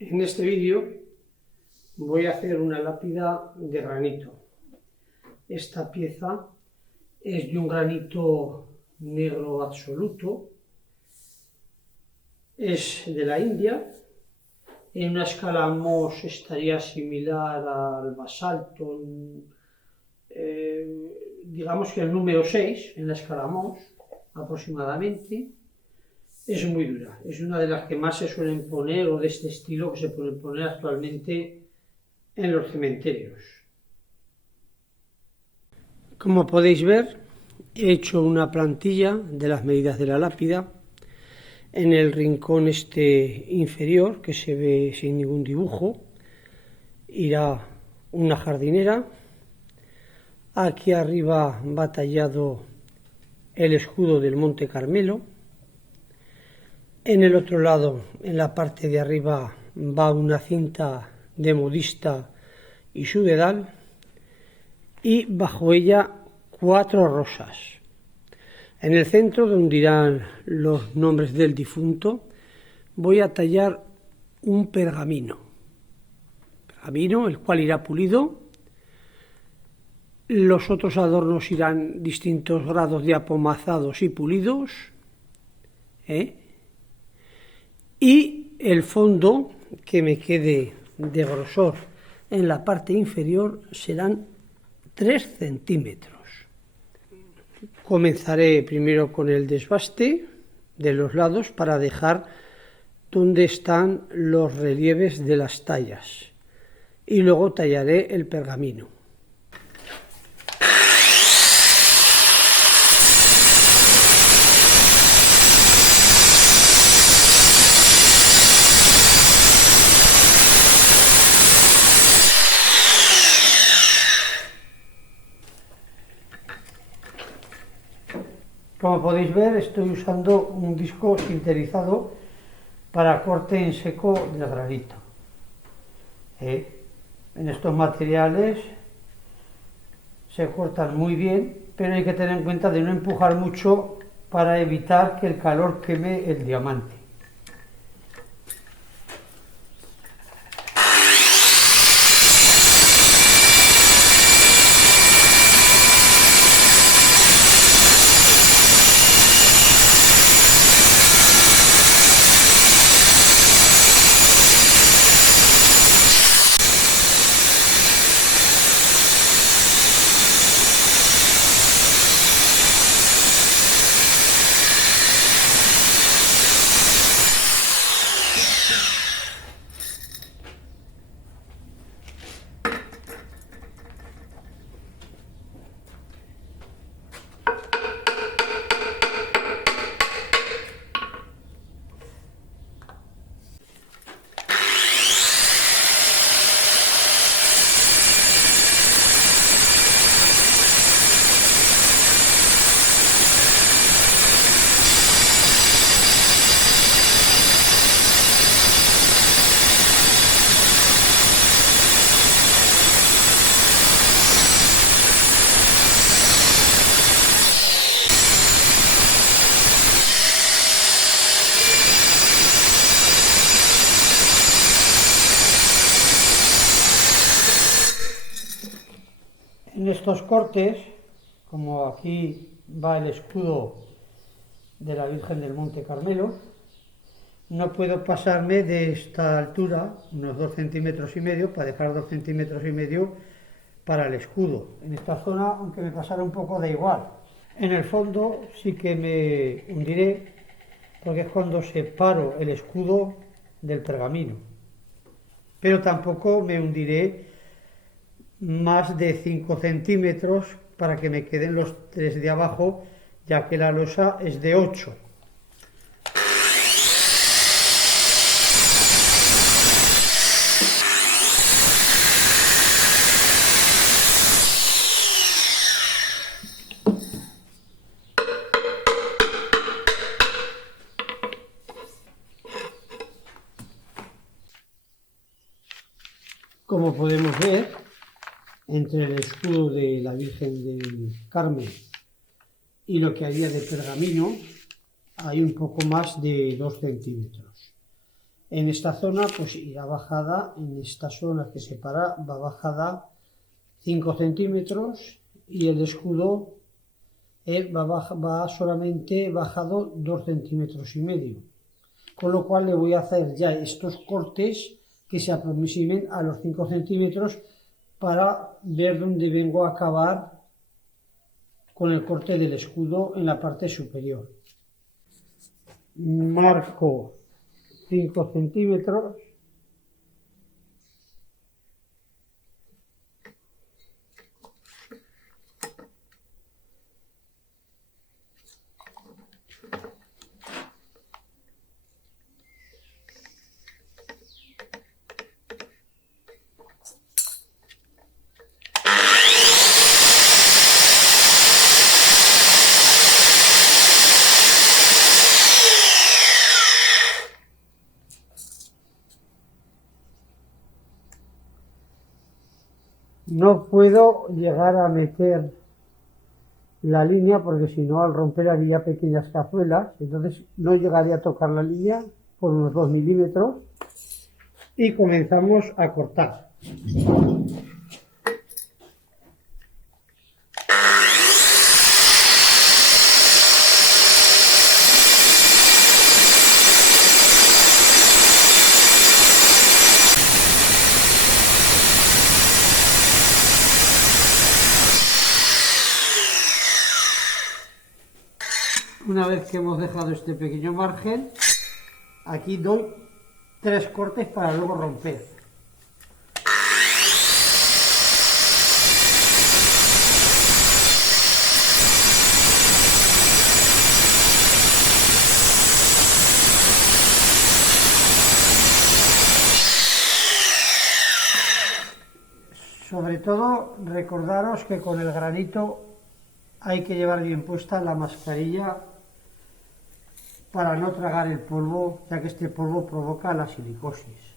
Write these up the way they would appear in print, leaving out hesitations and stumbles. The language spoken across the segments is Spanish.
En este vídeo voy a hacer una lápida de granito. Esta pieza es de un granito negro absoluto, es de la India. En una escala Mohs estaría similar al basalto, digamos que el número 6 en la escala Mohs aproximadamente. Es muy dura, es una de las que más se suelen poner, o de este estilo que se pueden poner actualmente en los cementerios. Como podéis ver, he hecho una plantilla de las medidas de la lápida. En el rincón este inferior, que se ve sin ningún dibujo, irá una jardinera. Aquí arriba va tallado el escudo del Monte Carmelo. En el otro lado, en la parte de arriba, va una cinta de modista y su dedal, y bajo ella 4 rosas. En el centro, donde irán los nombres del difunto, voy a tallar un pergamino, el cual irá pulido. Los otros adornos irán distintos grados de apomazados y pulidos, y el fondo que me quede de grosor en la parte inferior serán 3 centímetros. Comenzaré primero con el desbaste de los lados para dejar donde están los relieves de las tallas, y luego tallaré el pergamino. Como podéis ver, estoy usando un disco sinterizado para corte en seco de granito. En estos materiales se cortan muy bien, pero hay que tener en cuenta de no empujar mucho para evitar que el calor queme el diamante. En estos cortes, como aquí va el escudo de la Virgen del Monte Carmelo, no puedo pasarme de esta altura, unos 2,5 centímetros, para dejar 2,5 centímetros para el escudo. En esta zona, aunque me pasara un poco, da igual. En el fondo sí que me hundiré, porque es cuando separo el escudo del pergamino. Pero tampoco me hundiré más de 5 centímetros para que me queden los 3 de abajo, ya que la losa es de 8. Como podemos ver, entre el escudo de la Virgen del Carmen y lo que había de pergamino hay un poco más de 2 centímetros. En esta zona pues irá bajada, en esta zona que separa va bajada 5 centímetros y el escudo va solamente bajado 2,5 centímetros. Con lo cual le voy a hacer ya estos cortes que se aproximen a los 5 centímetros para ver dónde vengo a acabar con el corte del escudo en la parte superior. Marco 5 centímetros. No puedo llegar a meter la línea porque si no al romper haría pequeñas cazuelas, entonces no llegaría a tocar la línea por unos 2 milímetros y comenzamos a cortar. Una vez que hemos dejado este pequeño margen, aquí doy 3 cortes para luego romper. Sobre todo, recordaros que con el granito hay que llevar bien puesta la mascarilla para no tragar el polvo, ya que este polvo provoca la silicosis.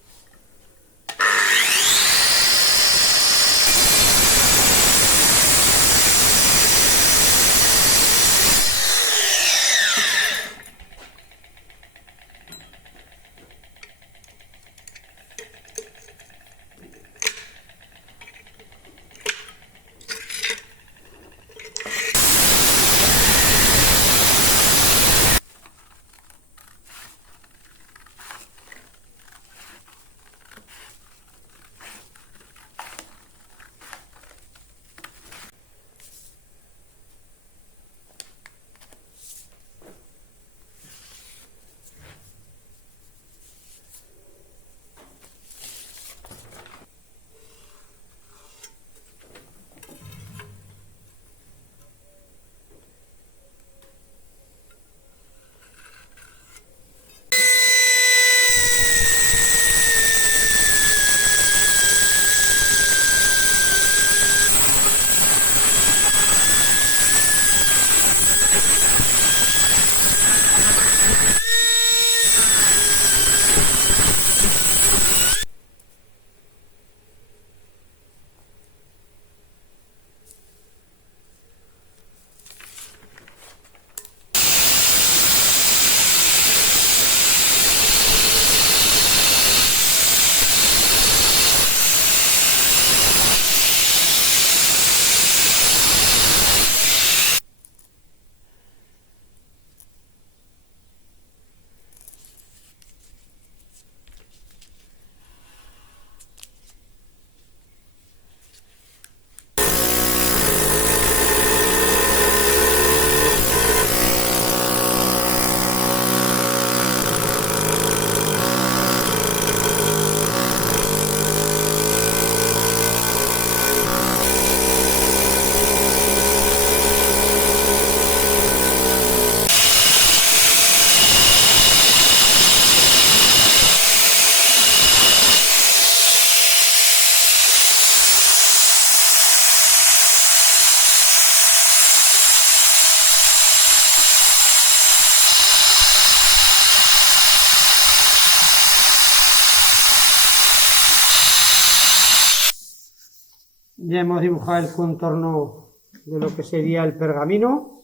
Ya hemos dibujado el contorno de lo que sería el pergamino.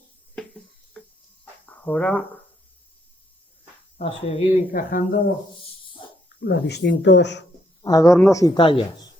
Ahora a seguir encajando los distintos adornos y tallas.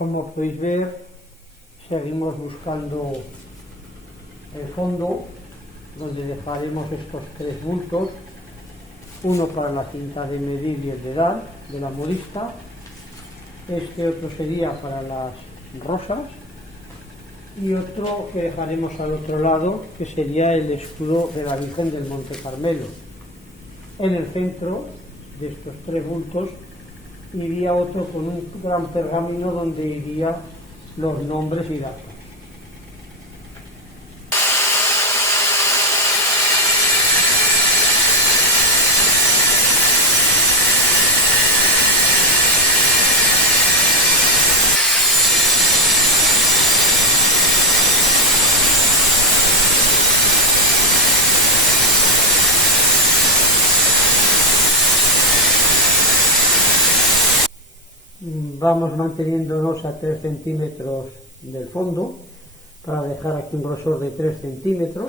Como podéis ver, seguimos buscando el fondo, donde dejaremos estos 3 bultos, uno para la cinta de medir y el de dar de la modista, este otro sería para las rosas y otro que dejaremos al otro lado, que sería el escudo de la Virgen del Monte Carmelo. En el centro de estos 3 bultos iría otro con un gran pergamino donde irían los nombres y datos. Vamos manteniéndonos a 3 centímetros del fondo para dejar aquí un grosor de 3 centímetros.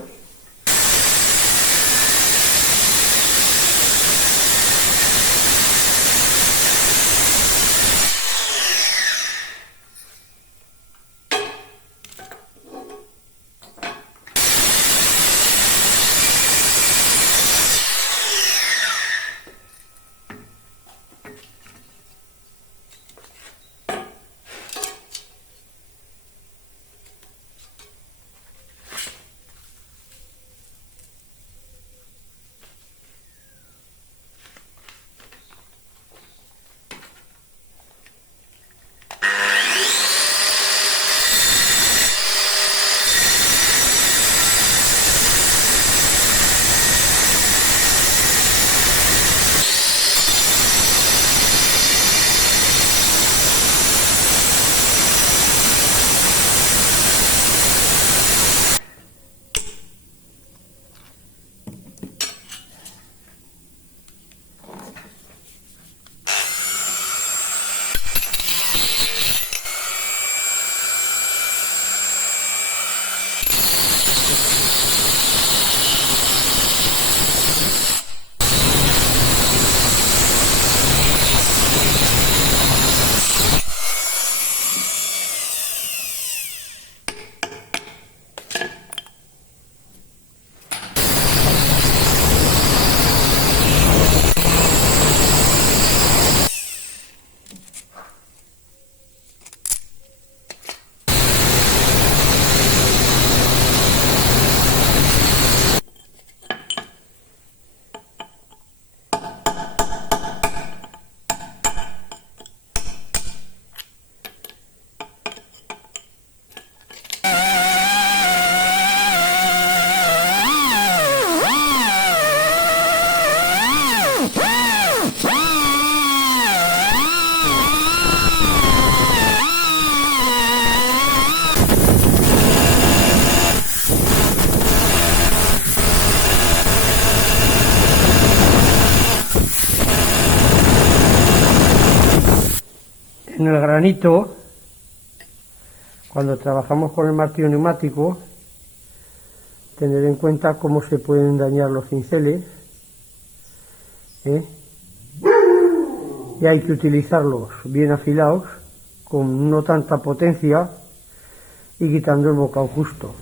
En el granito, cuando trabajamos con el martillo neumático, tener en cuenta cómo se pueden dañar los cinceles, y hay que utilizarlos bien afilados, con no tanta potencia y quitando el bocado justo.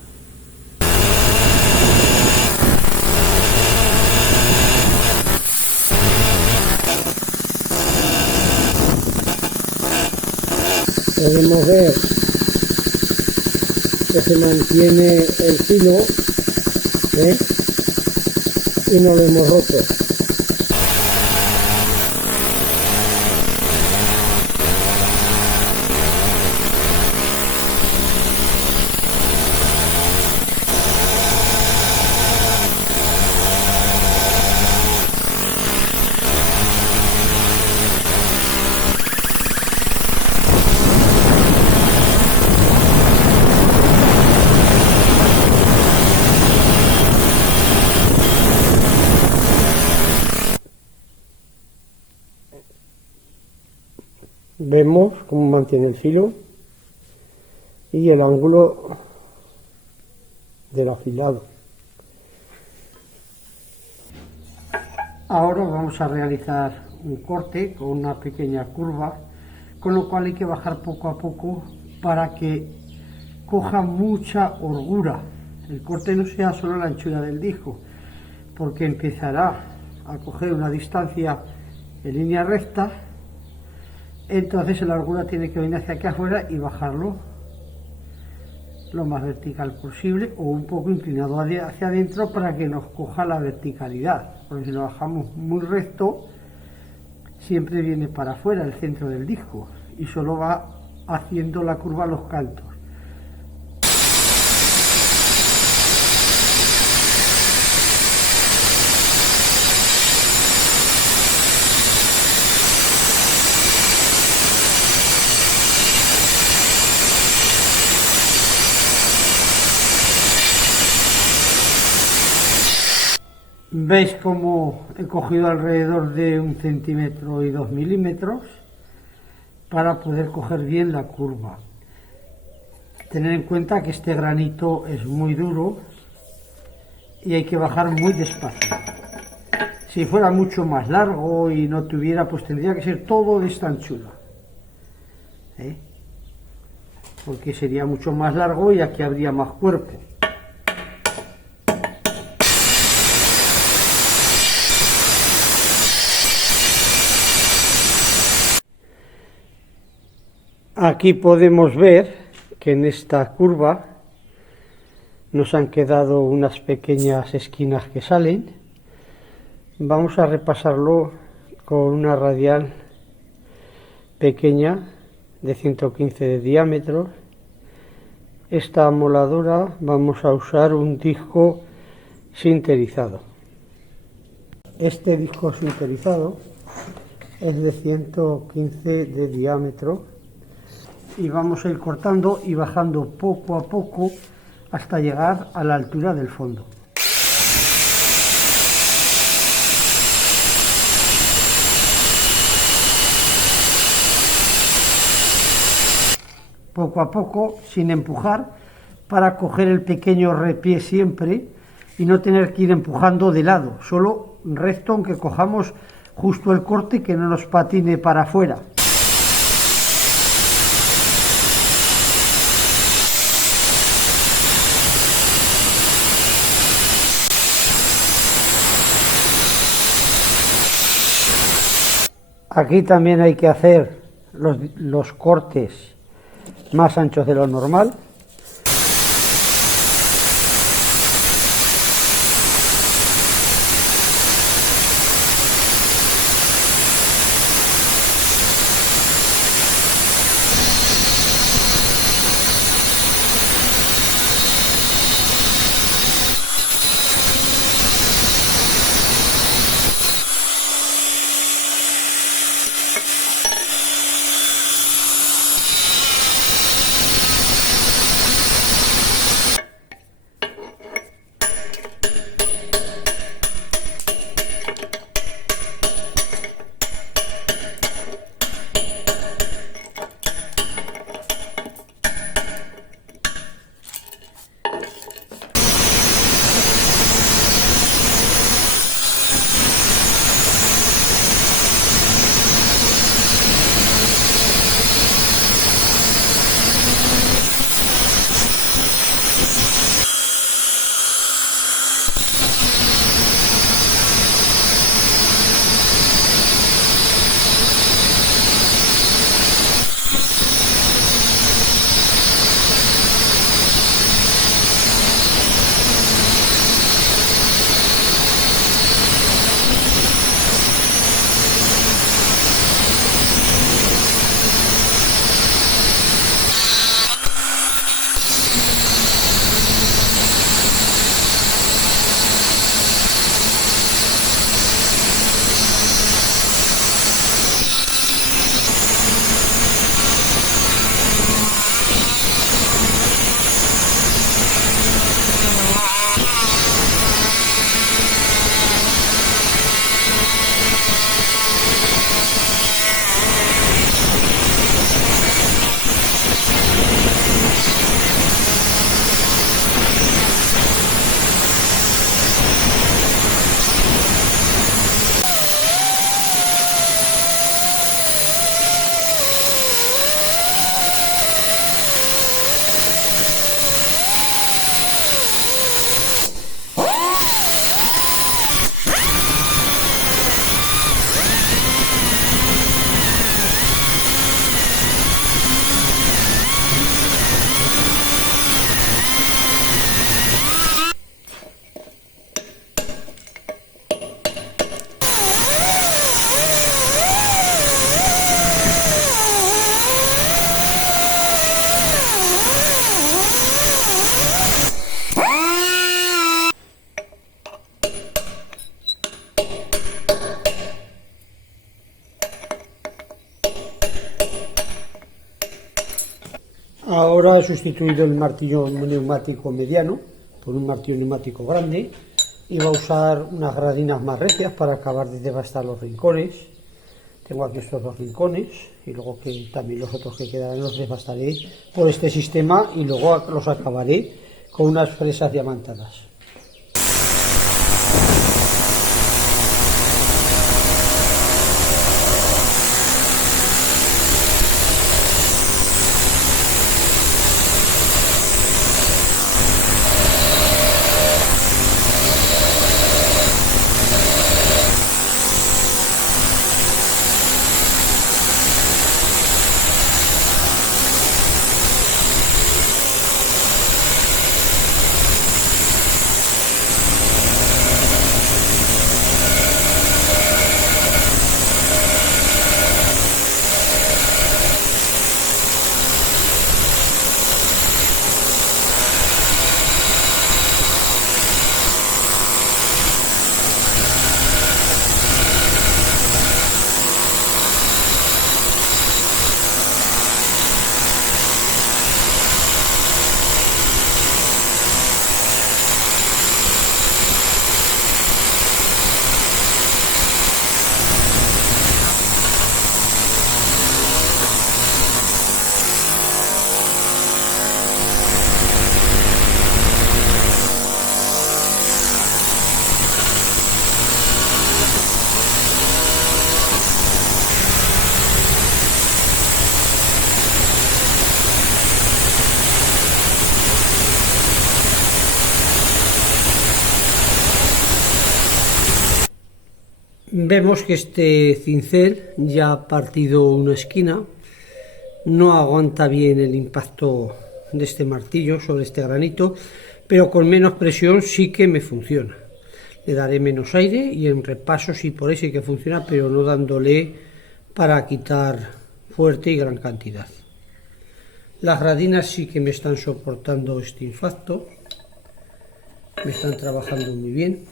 Podemos ver que se mantiene el filo, y no lo hemos roto. Vemos cómo mantiene el filo y el ángulo del afilado. Ahora vamos a realizar un corte con una pequeña curva con lo cual hay que bajar poco a poco para que coja mucha holgura. El corte no sea solo la anchura del disco, porque empezará a coger una distancia en línea recta, entonces la holgura tiene que venir hacia aquí afuera y bajarlo lo más vertical posible o un poco inclinado hacia adentro para que nos coja la verticalidad, porque si lo bajamos muy recto siempre viene para afuera el centro del disco y solo va haciendo la curva a los cantos. Veis cómo he cogido alrededor de 1 centímetro y 2 milímetros para poder coger bien la curva. Tener en cuenta que este granito es muy duro y hay que bajar muy despacio. Si fuera mucho más largo y no tuviera, pues tendría que ser todo de esta anchura, porque sería mucho más largo y aquí habría más cuerpo. Aquí podemos ver que en esta curva nos han quedado unas pequeñas esquinas que salen. Vamos a repasarlo con una radial pequeña de 115 de diámetro. Esta moladora vamos a usar un disco sinterizado. Este disco sinterizado es de 115 de diámetro y vamos a ir cortando y bajando poco a poco hasta llegar a la altura del fondo. Poco a poco, sin empujar, para coger el pequeño repié siempre y no tener que ir empujando de lado, solo recto, aunque cojamos justo el corte, que no nos patine para afuera. Aquí también hay que hacer los cortes más anchos de lo normal. Ahora he sustituido el martillo neumático mediano por un martillo neumático grande y va a usar unas gradinas más recias para acabar de devastar los rincones. Tengo aquí estos dos rincones y luego que también los otros que quedarán los devastaré por este sistema y luego los acabaré con unas fresas diamantadas. Vemos que este cincel ya ha partido una esquina, no aguanta bien el impacto de este martillo sobre este granito, pero con menos presión sí que me funciona. Le daré menos aire y en repaso sí por ahí sí que funciona, pero no dándole para quitar fuerte y gran cantidad. Las radinas sí que me están soportando este impacto, me están trabajando muy bien.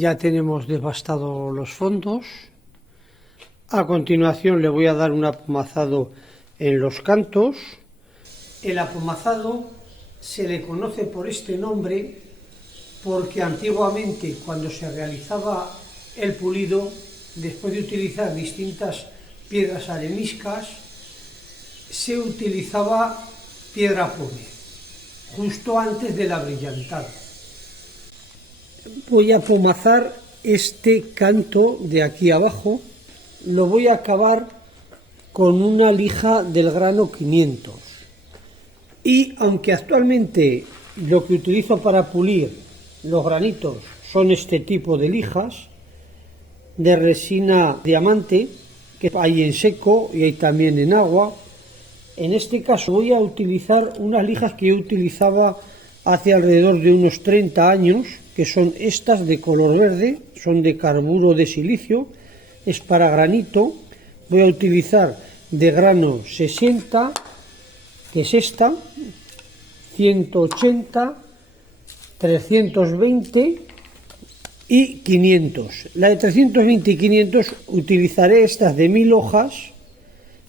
Ya tenemos devastados los fondos. A continuación le voy a dar un apomazado en los cantos. El apomazado se le conoce por este nombre porque antiguamente, cuando se realizaba el pulido, después de utilizar distintas piedras areniscas, se utilizaba piedra pobre, justo antes de la brillantada. Voy a apomazar este canto de aquí abajo, lo voy a acabar con una lija del grano 500. Y aunque actualmente lo que utilizo para pulir los granitos son este tipo de lijas de resina diamante, que hay en seco y hay también en agua, en este caso voy a utilizar unas lijas que yo utilizaba hace alrededor de unos 30 años, que son estas de color verde, son de carburo de silicio, es para granito. Voy a utilizar de grano 60, que es esta, 180, 320 y 500. La de 320 y 500 utilizaré estas de 1000 hojas,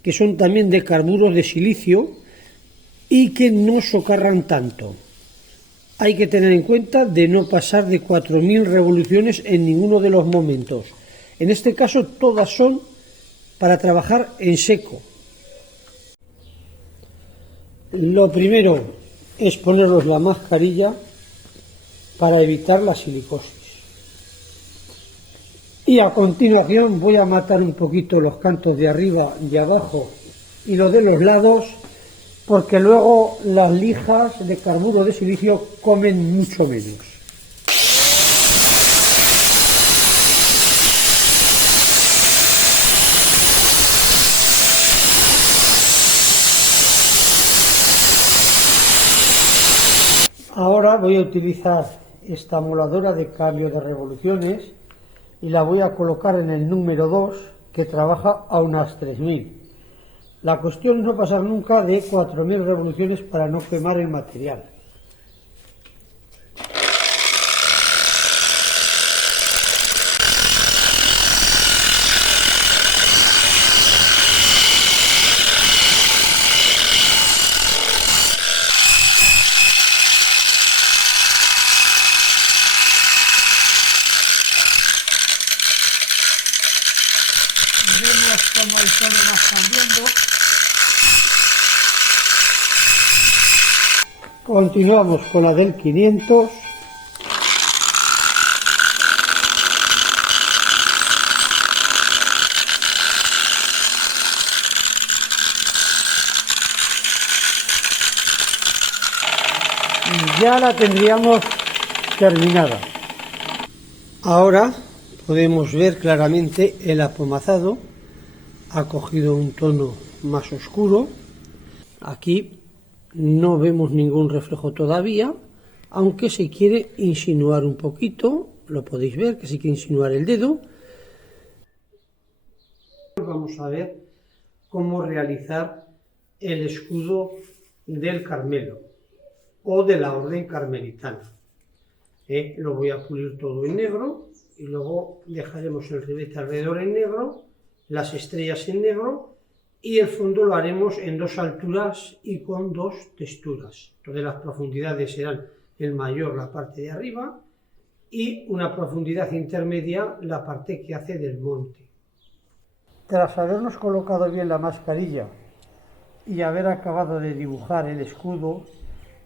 que son también de carburos de silicio y que no socarran tanto. Hay que tener en cuenta de no pasar de 4000 revoluciones en ninguno de los momentos. En este caso todas son para trabajar en seco. Lo primero es poneros la mascarilla para evitar la silicosis. Y a continuación voy a matar un poquito los cantos de arriba, de abajo y los de los lados, porque luego las lijas de carburo de silicio comen mucho menos. Ahora voy a utilizar esta moladora de cambio de revoluciones y la voy a colocar en el número 2, que trabaja a unas 3000. La cuestión es no pasar nunca de 4000 revoluciones para no quemar el material. Vemos como el tono va cambiando. Continuamos con la del 500. Y ya la tendríamos terminada. Ahora podemos ver claramente el apomazado ha cogido un tono más oscuro. Aquí no vemos ningún reflejo todavía, aunque se quiere insinuar un poquito, lo podéis ver que se quiere insinuar el dedo. Vamos a ver cómo realizar el escudo del Carmelo o de la Orden Carmelitana. Lo voy a pulir todo en negro y luego dejaremos el ribete alrededor en negro, las estrellas en negro, y el fondo lo haremos en 2 alturas y con 2 texturas. Entonces las profundidades serán el mayor, la parte de arriba, y una profundidad intermedia, la parte que hace del monte. Tras habernos colocado bien la mascarilla y haber acabado de dibujar el escudo,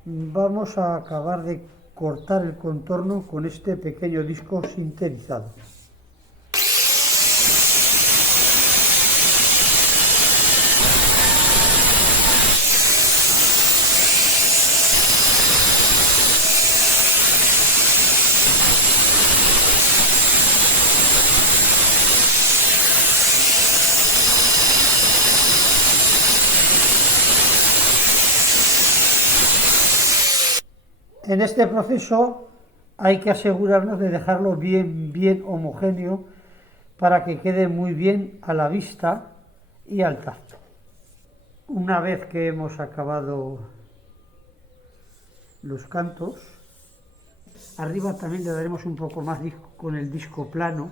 vamos a acabar de cortar el contorno con este pequeño disco sinterizado. En este proceso hay que asegurarnos de dejarlo bien homogéneo para que quede muy bien a la vista y al tacto. Una vez que hemos acabado los cantos, Arriba también le daremos un poco más con el disco plano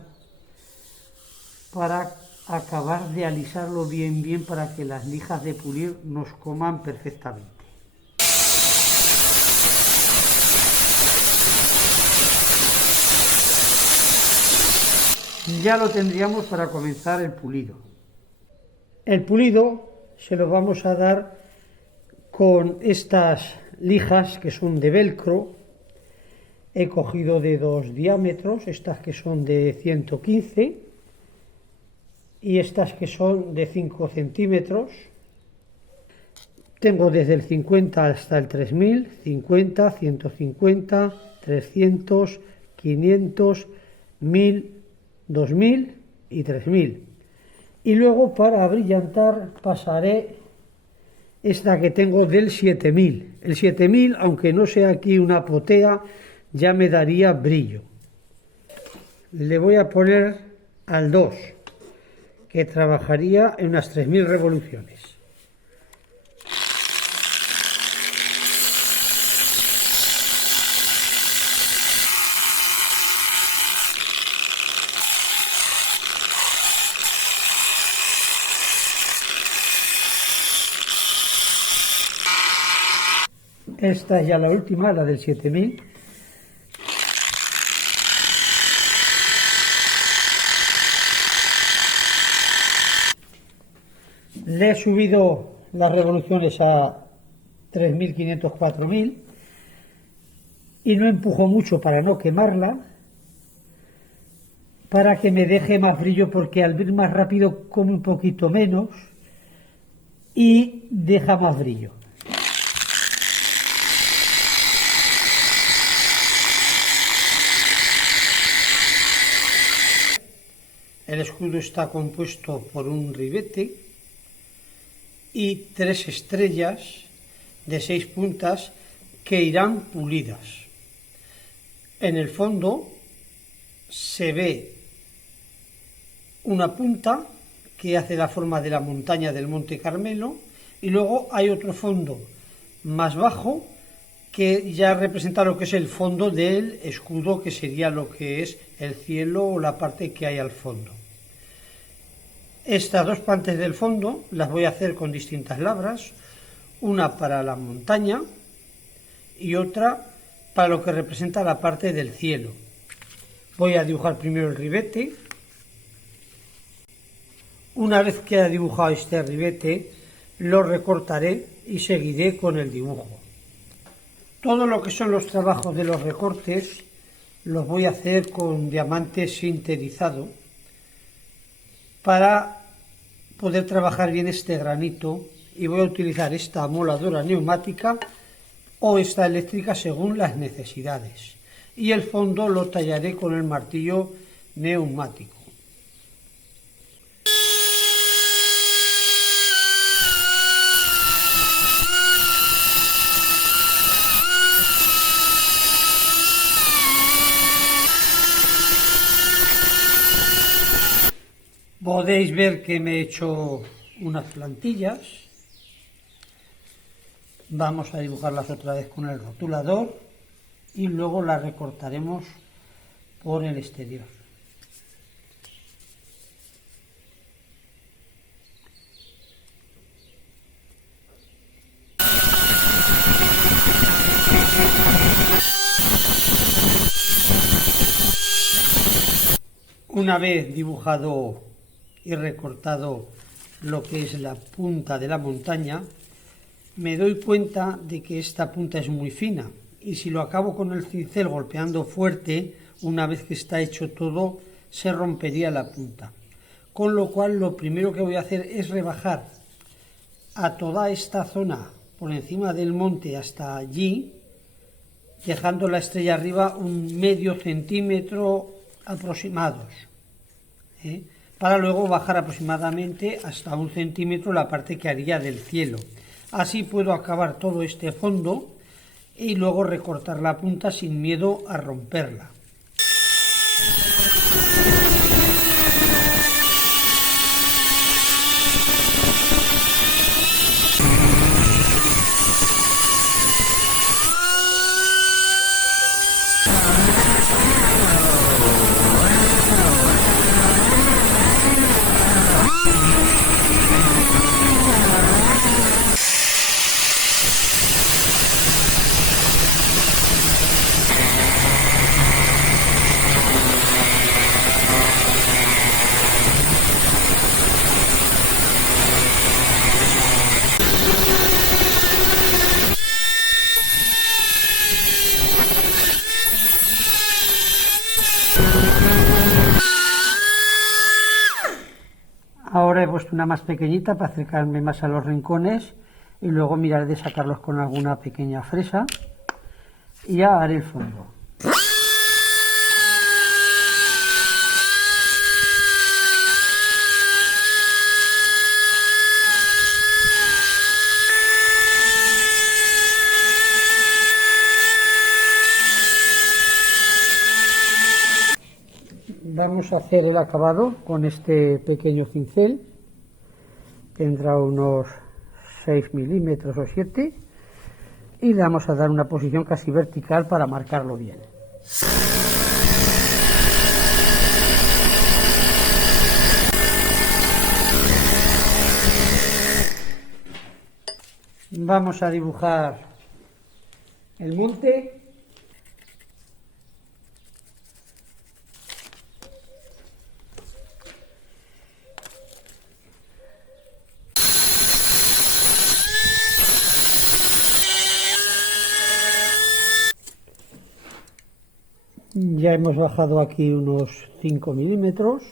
para acabar de alisarlo bien para que las lijas de pulir nos coman perfectamente. Ya lo tendríamos para comenzar el pulido. El pulido se lo vamos a dar con estas lijas que son de velcro. He cogido de 2 diámetros, estas que son de 115 y estas que son de 5 centímetros. Tengo desde el 50 hasta el 3000, 50, 150, 300, 500, 1000, 2000 y 3000. Y luego para brillantar pasaré esta que tengo del 7000. El 7000, aunque no sea aquí una potea, ya me daría brillo. Le voy a poner al 2, que trabajaría en unas 3000 revoluciones. Esta es ya la última, la del 7000. Le he subido las revoluciones a 3500, 4000 y no empujo mucho para no quemarla, para que me deje más brillo, porque al ir más rápido come un poquito menos y deja más brillo. El escudo está compuesto por un ribete y 3 estrellas de 6 puntas que irán pulidas. En el fondo se ve una punta que hace la forma de la montaña del Monte Carmelo y luego hay otro fondo más bajo que ya representa lo que es el fondo del escudo, que sería lo que es el cielo o la parte que hay al fondo. Estas dos partes del fondo las voy a hacer con distintas labras, una para la montaña y otra para lo que representa la parte del cielo. Voy a dibujar primero el ribete. Una vez que haya dibujado este ribete, lo recortaré y seguiré con el dibujo. Todo lo que son los trabajos de los recortes los voy a hacer con diamante sinterizado para poder trabajar bien este granito, y voy a utilizar esta moladora neumática o esta eléctrica según las necesidades, y el fondo lo tallaré con el martillo neumático. Podéis ver que me he hecho unas plantillas. Vamos a dibujarlas otra vez con el rotulador y luego las recortaremos por el exterior. Una vez dibujado y recortado lo que es la punta de la montaña, me doy cuenta de que esta punta es muy fina, y si lo acabo con el cincel golpeando fuerte, una vez que está hecho todo, se rompería la punta. Con lo cual, lo primero que voy a hacer es rebajar a toda esta zona por encima del monte hasta allí, dejando la estrella arriba un medio centímetro aproximados, para luego bajar aproximadamente hasta 1 centímetro la parte que haría del cielo. Así puedo acabar todo este fondo y luego recortar la punta sin miedo a romperla. he puesto una más pequeñita para acercarme más a los rincones y luego miraré de sacarlos con alguna pequeña fresa y ya haré el fondo. Vamos a hacer el acabado con este pequeño cincel. Tendrá unos 6 milímetros o 7 y le vamos a dar una posición casi vertical para marcarlo bien. Vamos a dibujar el monte. Ya hemos bajado aquí unos 5 milímetros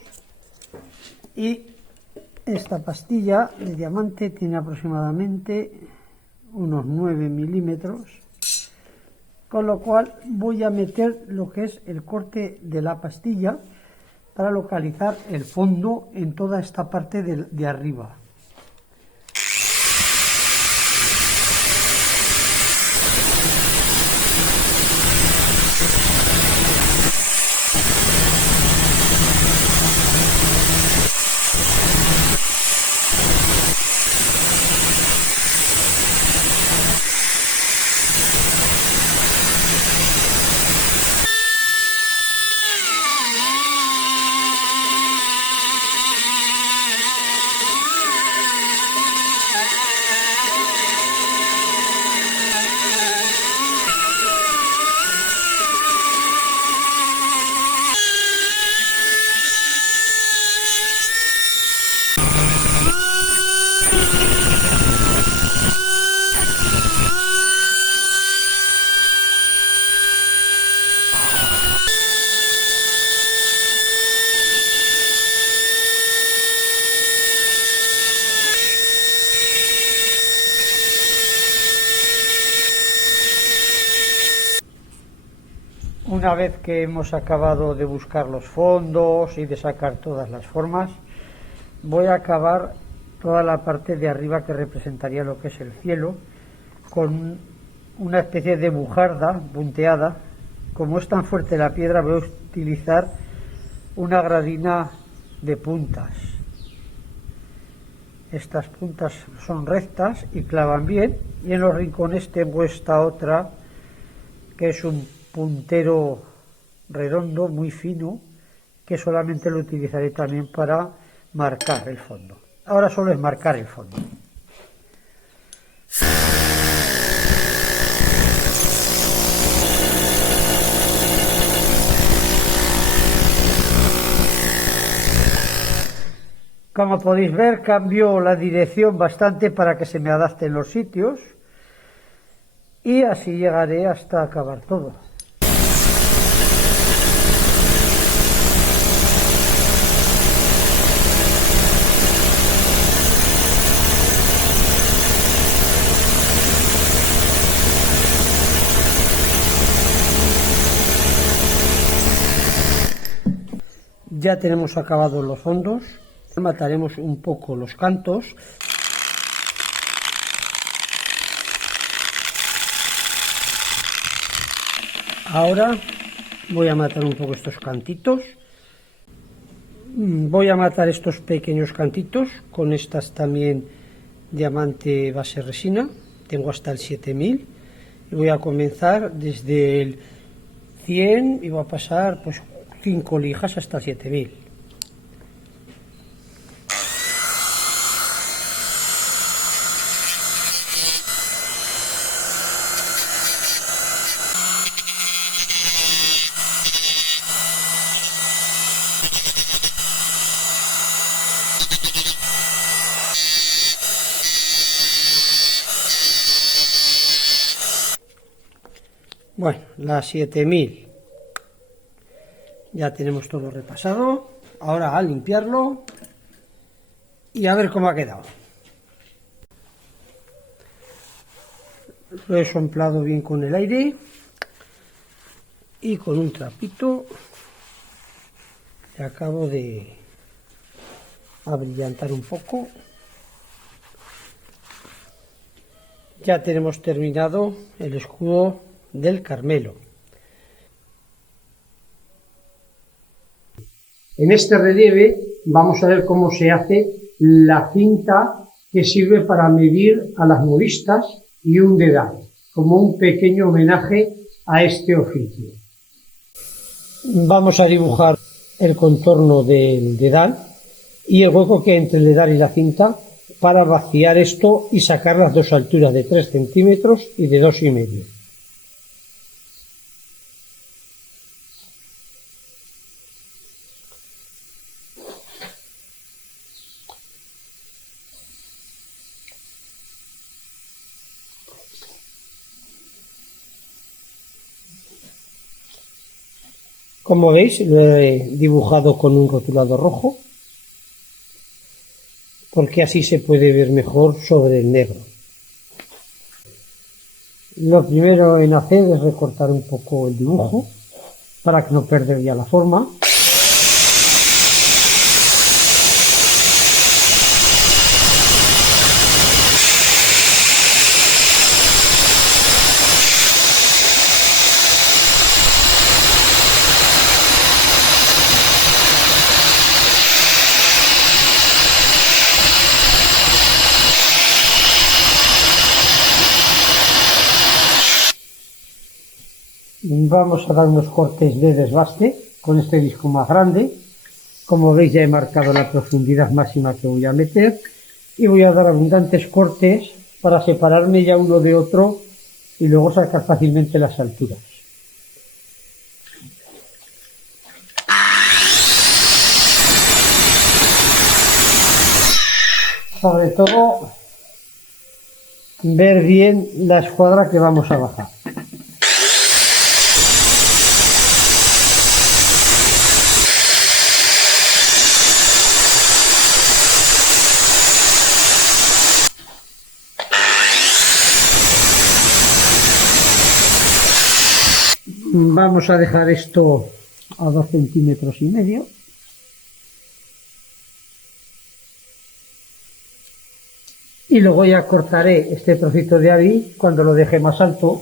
y esta pastilla de diamante tiene aproximadamente unos 9 milímetros, con lo cual voy a meter lo que es el corte de la pastilla para localizar el fondo en toda esta parte de arriba. Una vez que hemos acabado de buscar los fondos y de sacar todas las formas, voy a acabar toda la parte de arriba que representaría lo que es el cielo, con una especie de bujarda punteada. Como es tan fuerte la piedra, voy a utilizar una gradina de puntas. Estas puntas son rectas y clavan bien, y en los rincones tengo esta otra que es un puntero redondo muy fino, que solamente lo utilizaré también para marcar el fondo. Ahora solo es marcar el fondo. Como podéis ver, cambio la dirección bastante para que se me adapten los sitios y así llegaré hasta acabar todo. Ya tenemos acabados los fondos, mataremos un poco los cantos. Ahora voy a matar un poco estos cantitos. Voy a matar estos pequeños cantitos con estas también diamante base resina. Tengo hasta el 7000 y voy a comenzar desde el 100 y voy a pasar pues 5 lijas hasta 7000. Bueno, las 7000 ya tenemos todo repasado. Ahora a limpiarlo y a ver cómo ha quedado. Lo he soplado bien con el aire y con un trapito le acabo de abrillantar un poco. Ya tenemos terminado el escudo del Carmelo. En este relieve vamos a ver cómo se hace la cinta que sirve para medir a las modistas y un dedal, como un pequeño homenaje a este oficio. Vamos a dibujar el contorno del dedal y el hueco que hay entre el dedal y la cinta para vaciar esto y sacar las dos alturas de 3 centímetros y de 2,5. Como veis, lo he dibujado con un rotulador rojo, porque así se puede ver mejor sobre el negro. Lo primero en hacer es recortar un poco el dibujo, para que no perder ya la forma. Vamos a dar unos cortes de desbaste con este disco más grande. Como veis, ya he marcado la profundidad máxima que voy a meter y voy a dar abundantes cortes para separarme ya uno de otro y luego sacar fácilmente las alturas. Sobre todo, ver bien la escuadra que vamos a bajar. Vamos a dejar esto a 2,5 centímetros. Y luego ya cortaré este trocito de ahí cuando lo deje más alto.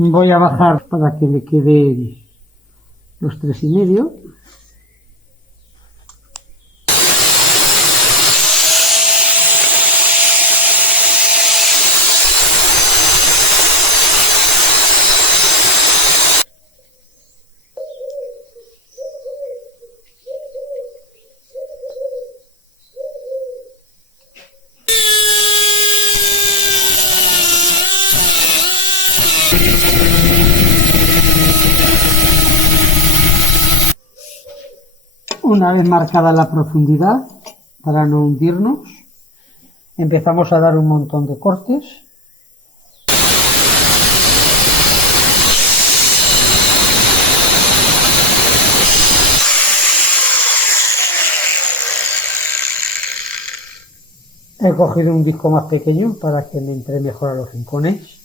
Voy a bajar para que me queden los 3,5. Una vez marcada la profundidad, para no hundirnos, empezamos a dar un montón de cortes. He cogido un disco más pequeño para que me entre mejor a los rincones.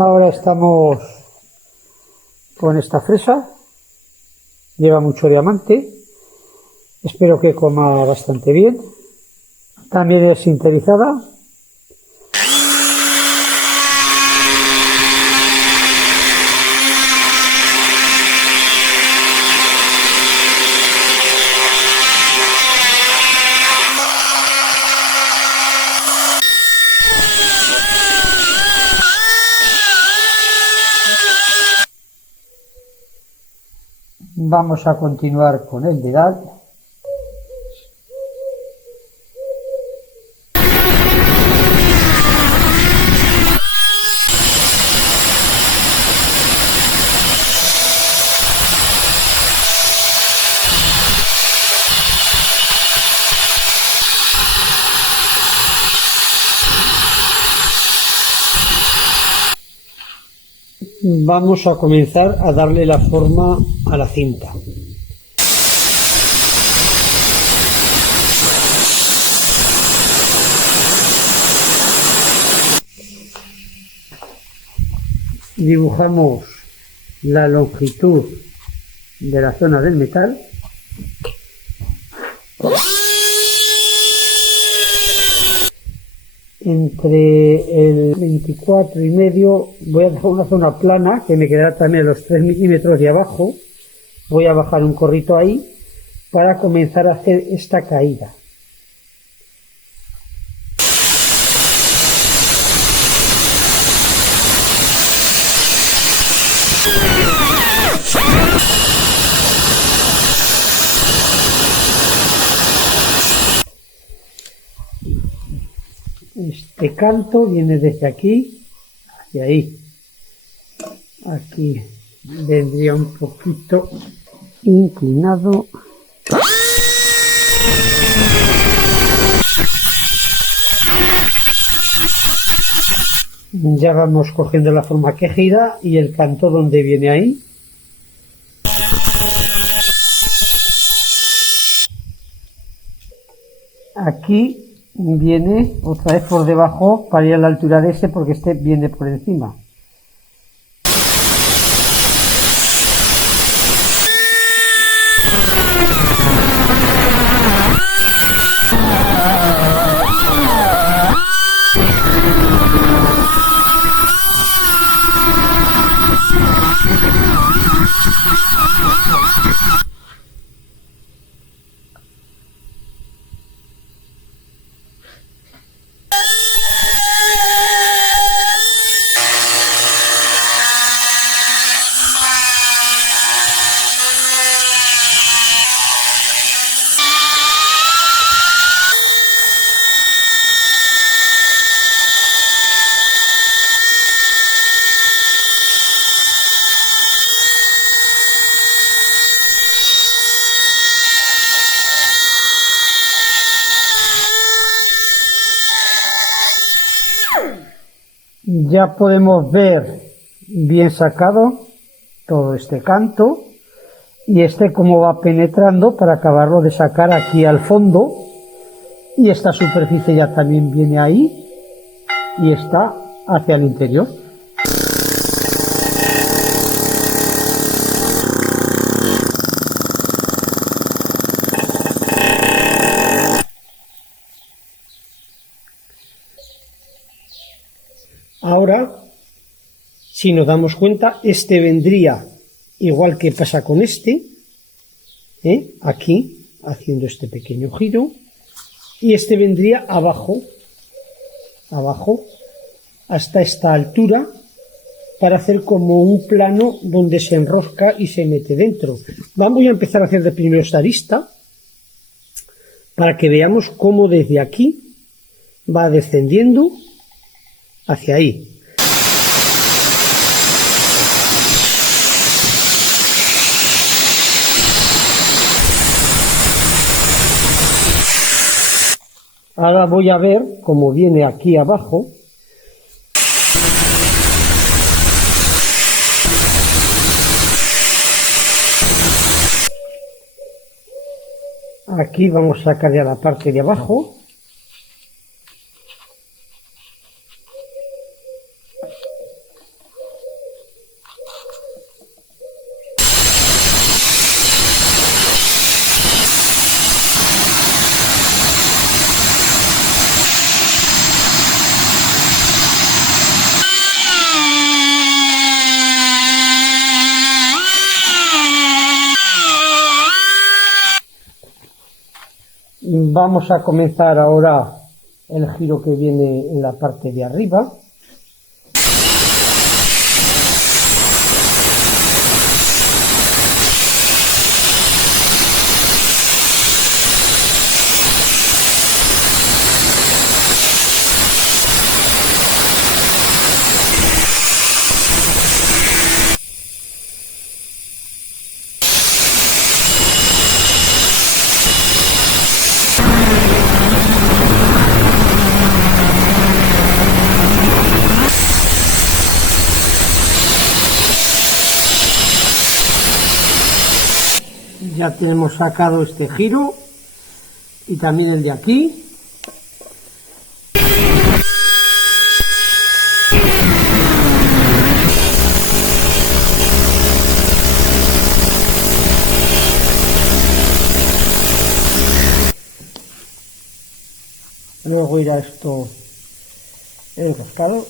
Ahora estamos con esta fresa, lleva mucho diamante, espero que coma bastante bien, también es sinterizada. Vamos a continuar con el dedal. Vamos a comenzar a darle la forma a la cinta. Dibujamos la longitud de la zona del metal. Entre el 24,5 voy a dejar una zona plana que me quedará también a los 3 milímetros de abajo. Voy a bajar un corrito ahí para comenzar a hacer esta caída. Este canto viene desde aquí hacia ahí. Aquí vendría un poquito inclinado. Ya vamos cogiendo la forma que gira y el canto donde viene ahí. Aquí viene otra vez por debajo para ir a la altura de este, porque este viene por encima. Ya podemos ver bien sacado todo este canto y este cómo va penetrando para acabarlo de sacar aquí al fondo, y esta superficie ya también viene ahí y está hacia el interior. Ahora, si nos damos cuenta, este vendría igual que pasa con este, aquí, haciendo este pequeño giro, y este vendría abajo, hasta esta altura, para hacer como un plano donde se enrosca y se mete dentro. Vamos a empezar a hacer de primero esta arista, para que veamos cómo desde aquí va descendiendo hacia ahí. Ahora voy a ver cómo viene aquí abajo. Aquí vamos a sacar ya la parte de abajo. Vamos a comenzar ahora el giro que viene en la parte de arriba. Ya tenemos sacado este giro y también el de aquí. Luego irá esto enroscado.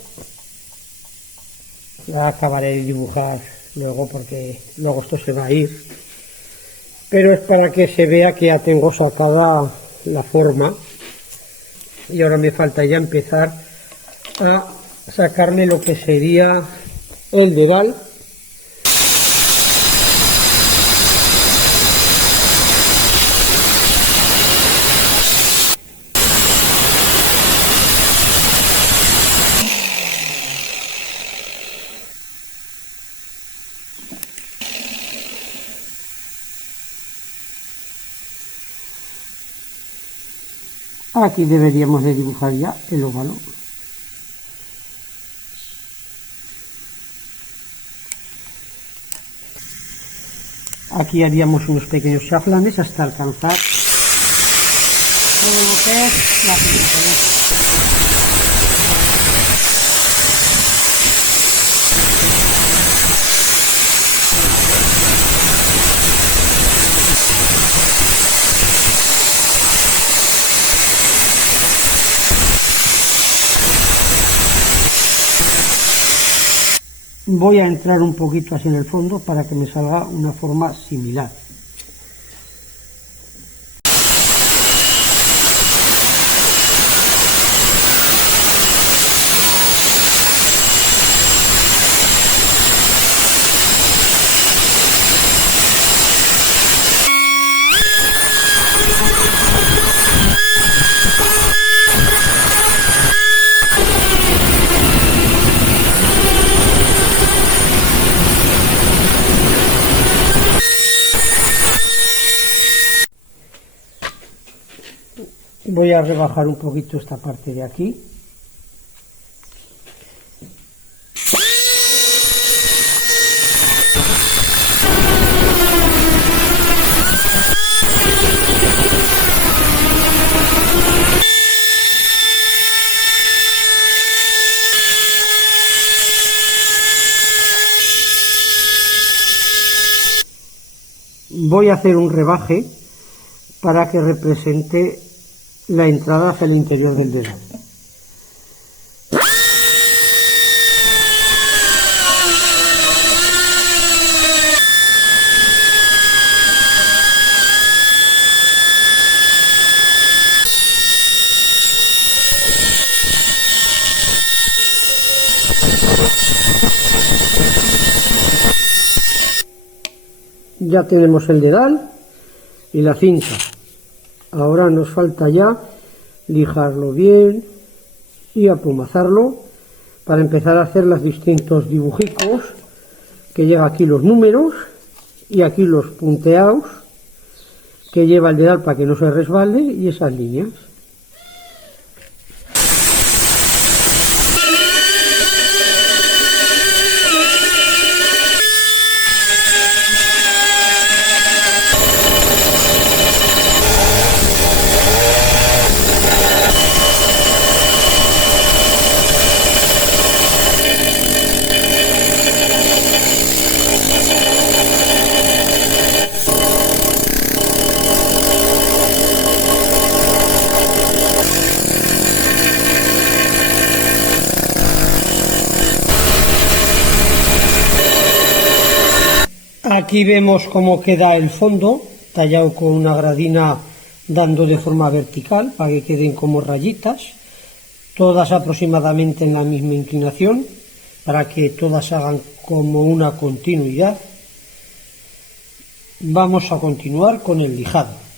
Ya acabaré de dibujar luego porque luego esto se va a ir. Pero es para que se vea que ya tengo sacada la forma y ahora me falta ya empezar a sacarme lo que sería el dedal. Aquí deberíamos de dibujar ya el óvalo. Aquí haríamos unos pequeños chaflanes hasta alcanzar todo lo que es la pintura. Voy a entrar un poquito así en el fondo para que me salga una forma similar. Voy a rebajar un poquito esta parte de aquí. Voy a hacer un rebaje para que represente la entrada hacia el interior del dedo. Ya tenemos el dedal y la cinta. Ahora nos falta ya lijarlo bien y aplumazarlo para empezar a hacer los distintos dibujicos, que lleva aquí los números y aquí los punteados que lleva el dedal para que no se resbale y esas líneas. Aquí vemos cómo queda el fondo, tallado con una gradina dando de forma vertical para que queden como rayitas, todas aproximadamente en la misma inclinación, para que todas hagan como una continuidad. Vamos a continuar con el lijado.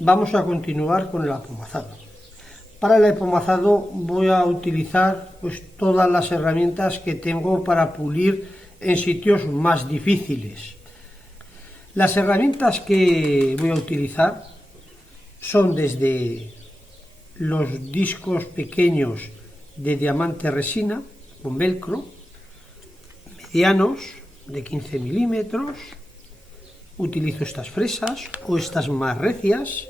Vamos a continuar con el apomazado. Para el apomazado voy a utilizar todas las herramientas que tengo para pulir en sitios más difíciles. Las herramientas que voy a utilizar son desde los discos pequeños de diamante resina con velcro, medianos de 15 milímetros, utilizo estas fresas o estas más recias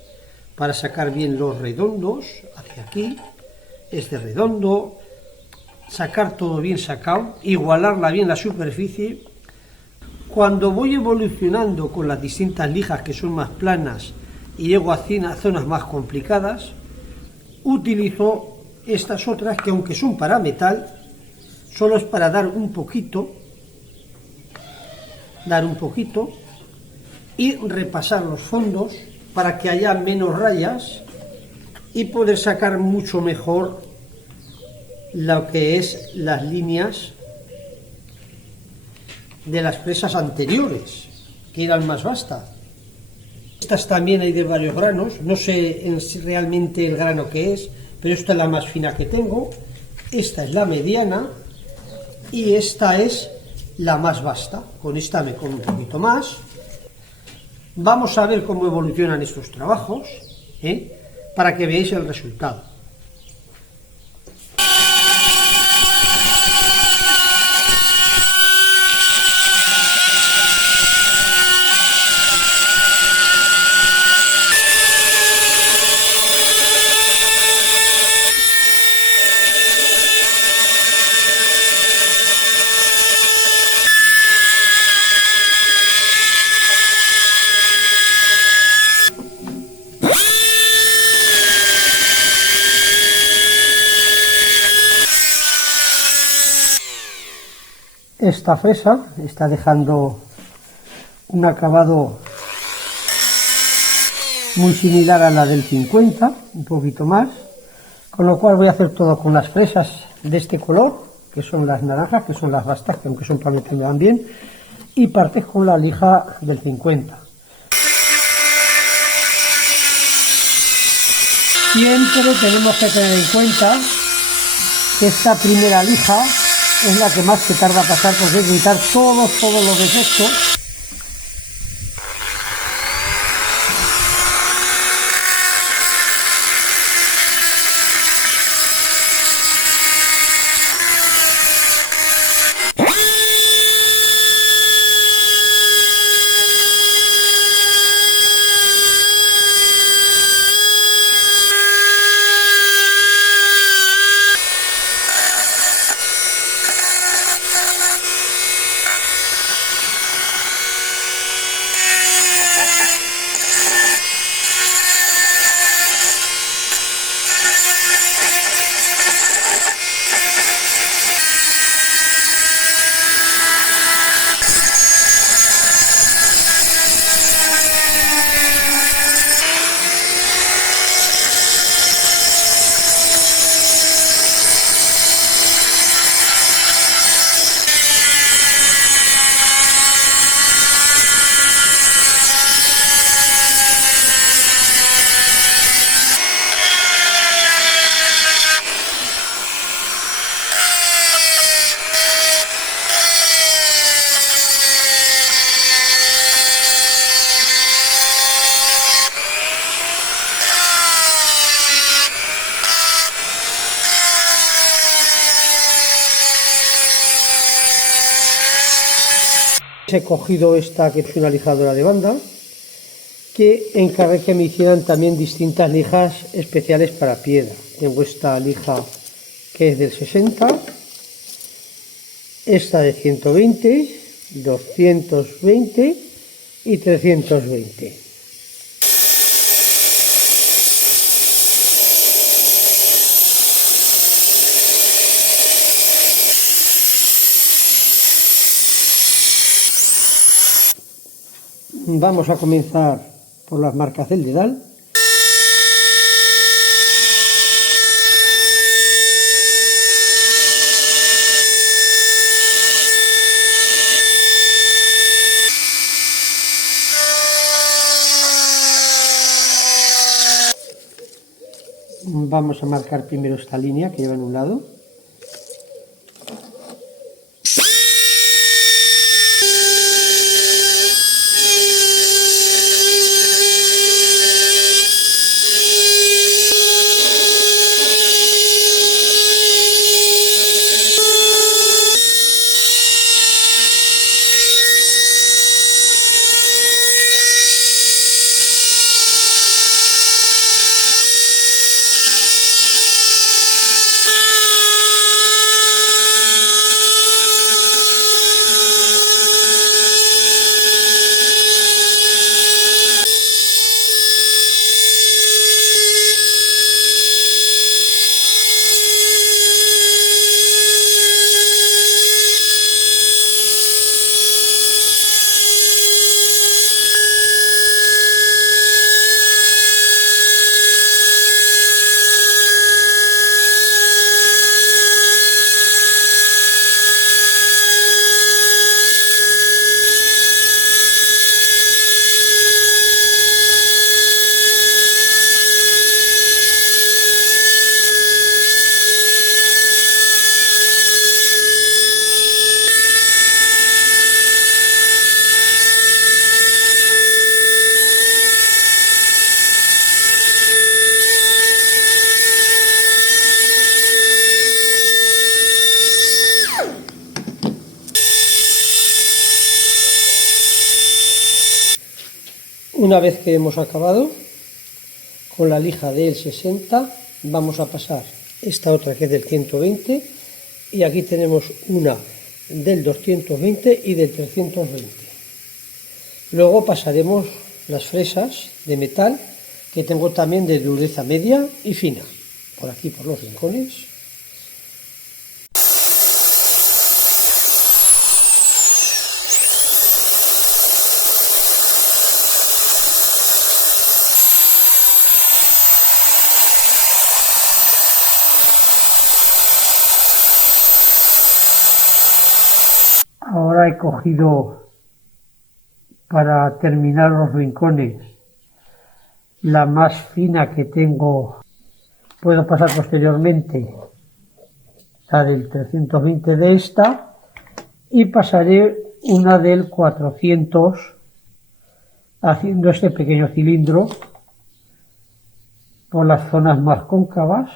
para sacar bien los redondos hacia aquí, este redondo, sacar todo bien sacado, igualarla bien la superficie. Cuando voy evolucionando con las distintas lijas que son más planas y llego a zonas más complicadas, utilizo estas otras que, aunque son para metal, solo es para dar un poquito y repasar los fondos para que haya menos rayas y poder sacar mucho mejor lo que es las líneas de las fresas anteriores, que eran más vastas. Estas también hay de varios granos, no sé realmente el grano que es, pero esta es la más fina que tengo, esta es la mediana y esta es la más vasta. Con esta me como un poquito más. Vamos a ver cómo evolucionan estos trabajos, para que veáis el resultado. Esta fresa está dejando un acabado muy similar a la del 50, un poquito más, con lo cual voy a hacer todo con las fresas de este color, que son las naranjas, que son las vastas, que aunque son para meter me van bien, y partes con la lija del 50. Siempre tenemos que tener en cuenta que esta primera lija es la que más se tarda a pasar, porque hay que quitar todos los defectos. He cogido esta que es una lijadora de banda, que encargué que me hicieran también distintas lijas especiales para piedra. Tengo esta lija que es del 60, esta de 120, 220 y 320. Vamos a comenzar por las marcas del dedal. Vamos a marcar primero esta línea que lleva en un lado. Una vez que hemos acabado con la lija del 60, vamos a pasar esta otra que es del 120 y aquí tenemos una del 220 y del 320. Luego pasaremos las fresas de metal que tengo también de dureza media y fina, por aquí por los rincones. Ahora he cogido para terminar los rincones la más fina que tengo. Puedo pasar posteriormente la del 320 de esta y pasaré una del 400 haciendo este pequeño cilindro por las zonas más cóncavas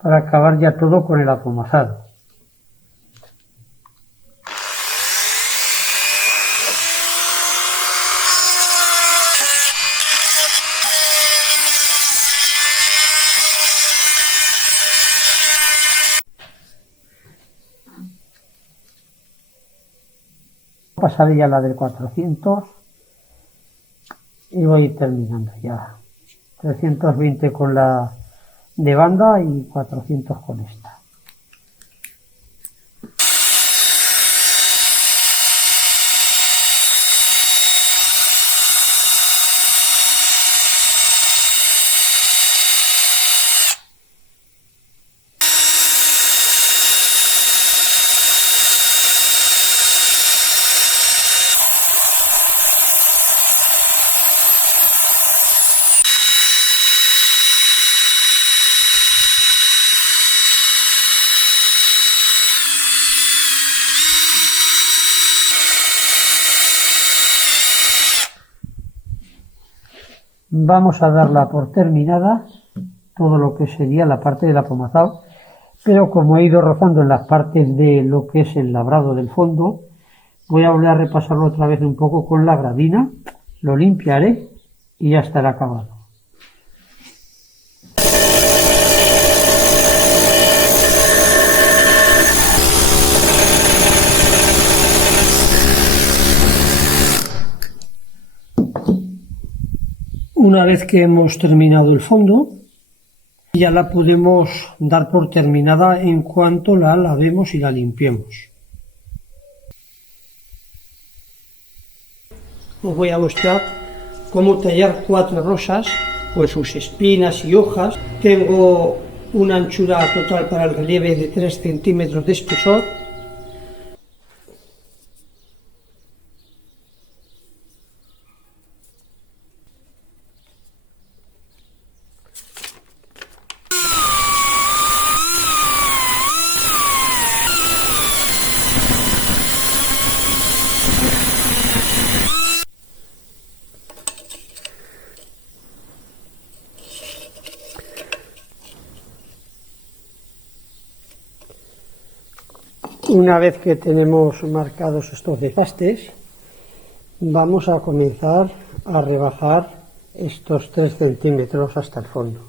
para acabar ya todo con el apomazado. Pasaré ya la del 400 y voy terminando ya. 320 con la de banda y 400 con esta. Vamos a darla por terminada, todo lo que sería la parte del apomazado, pero como he ido rozando en las partes de lo que es el labrado del fondo, Voy a volver a repasarlo otra vez un poco con la gravina, lo limpiaré y ya estará acabado. Una vez que hemos terminado el fondo, ya la podemos dar por terminada en cuanto la lavemos y la limpiemos. Os voy a mostrar cómo tallar 4 rosas, pues sus espinas y hojas. Tengo una anchura total para el relieve de 3 centímetros de espesor. Una vez que tenemos marcados estos desastes, vamos a comenzar a rebajar estos 3 centímetros hasta el fondo.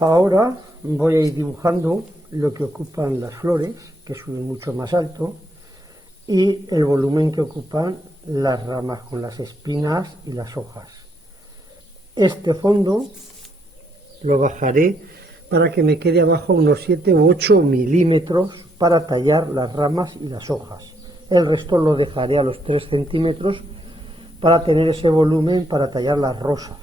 Ahora voy a ir dibujando lo que ocupan las flores, que suben mucho más alto, y el volumen que ocupan las ramas con las espinas y las hojas. Este fondo lo bajaré para que me quede abajo unos 7 u 8 milímetros para tallar las ramas y las hojas. El resto lo dejaré a los 3 centímetros para tener ese volumen para tallar las rosas.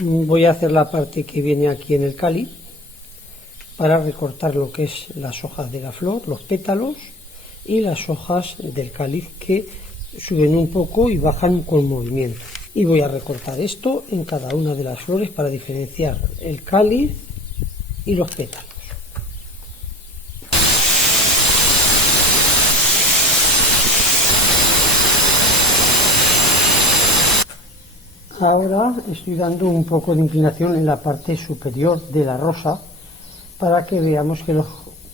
Voy a hacer la parte que viene aquí en el cáliz para recortar lo que es las hojas de la flor, los pétalos y las hojas del cáliz que suben un poco y bajan con movimiento. Y voy a recortar esto en cada una de las flores para diferenciar el cáliz y los pétalos. Ahora estoy dando un poco de inclinación en la parte superior de la rosa para que veamos que los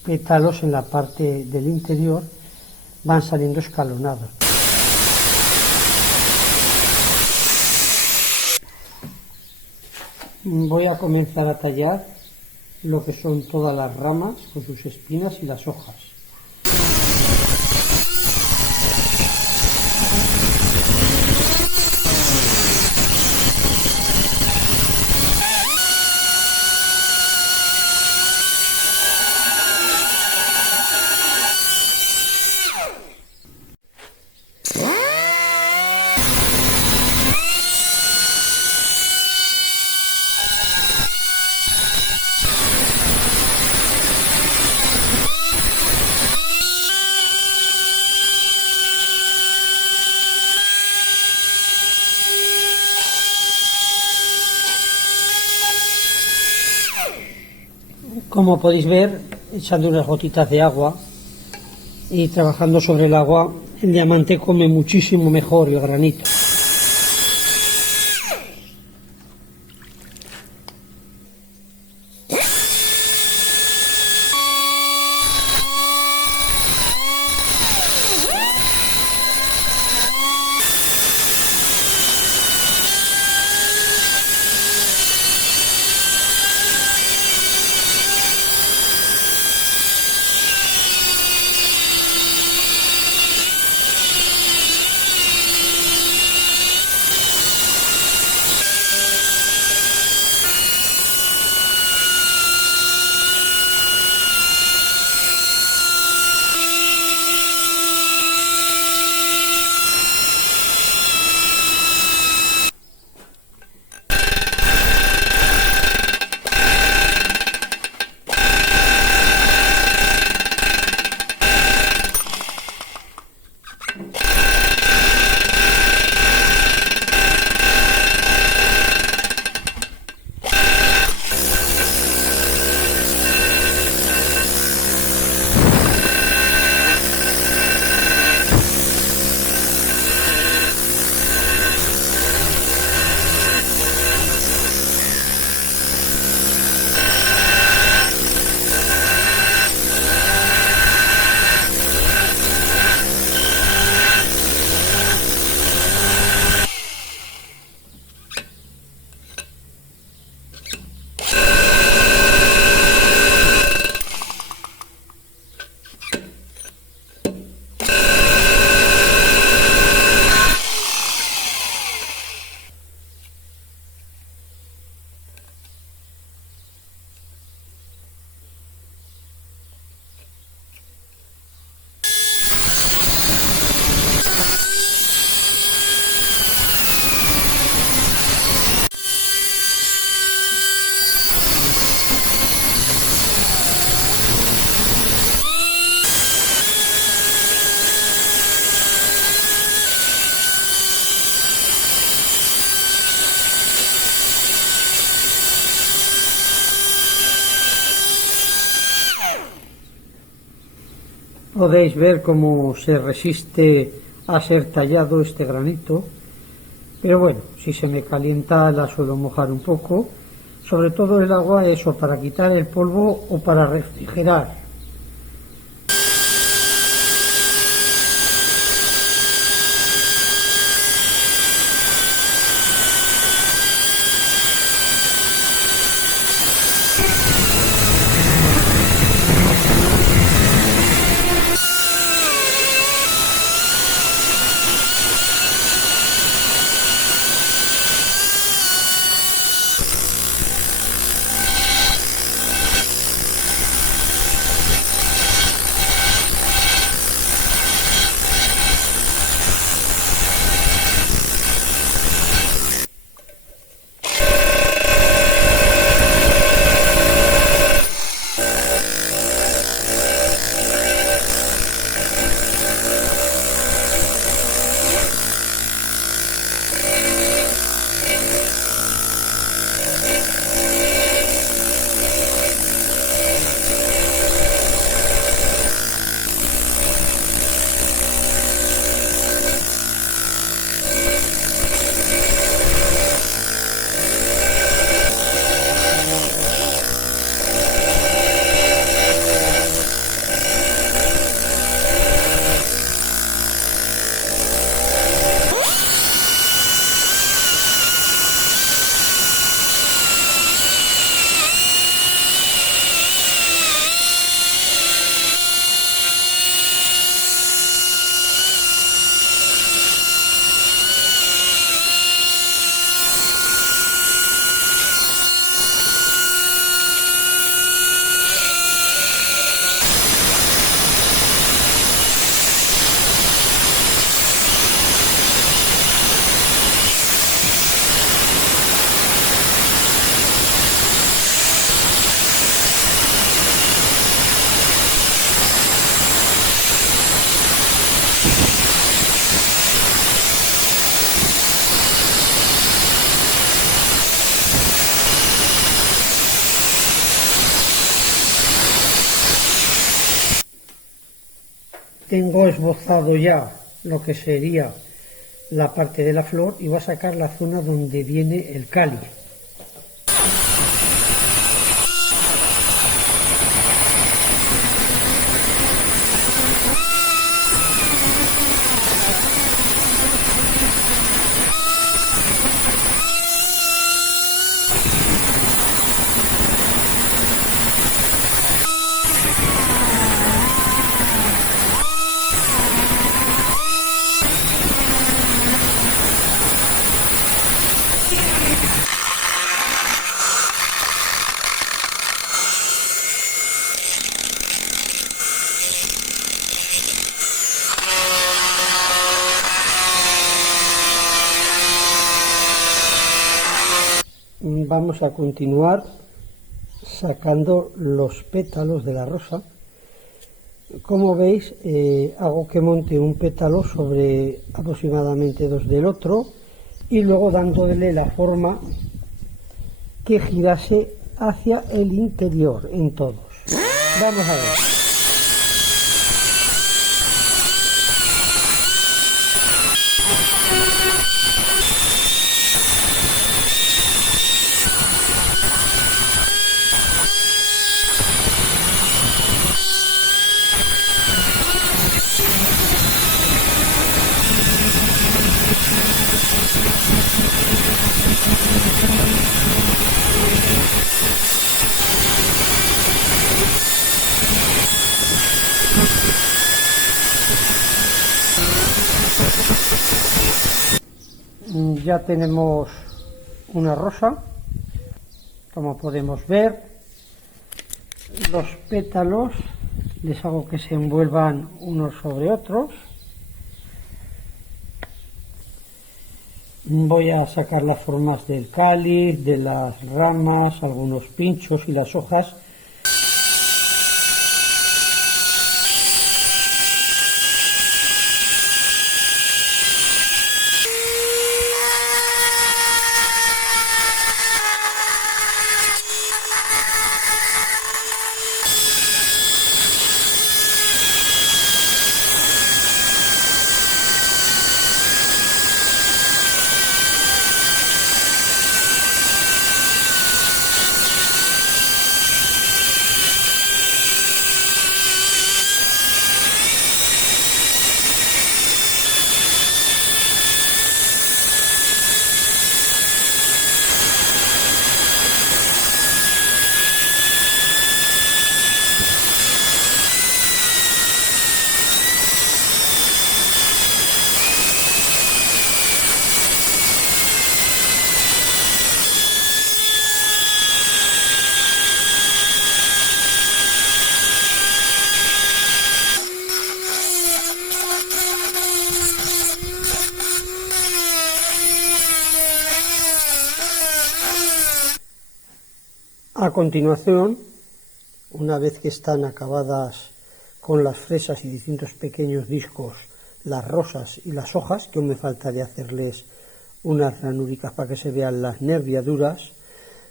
pétalos en la parte del interior van saliendo escalonados. Voy a comenzar a tallar lo que son todas las ramas con sus espinas y las hojas. Como podéis ver, echando unas gotitas de agua y trabajando sobre el agua, el diamante come muchísimo mejor el granito. Podéis ver cómo se resiste a ser tallado este granito, pero bueno, si se me calienta la suelo mojar un poco, sobre todo el agua, eso, para quitar el polvo o para refrigerar. tengo esbozado ya lo que sería la parte de la flor y voy a sacar la zona donde viene el cáliz. Vamos a continuar sacando los pétalos de la rosa. Como veis, hago que monte un pétalo sobre aproximadamente dos del otro y luego dándole la forma que girase hacia el interior en todos. Vamos a ver. Ya tenemos una rosa, como podemos ver. Los pétalos les hago que se envuelvan unos sobre otros. Voy a sacar las formas del cáliz, de las ramas, algunos pinchos y las hojas. A continuación, una vez que están acabadas con las fresas y distintos pequeños discos, las rosas y las hojas, que aún me faltaría hacerles unas ranuricas para que se vean las nerviaduras,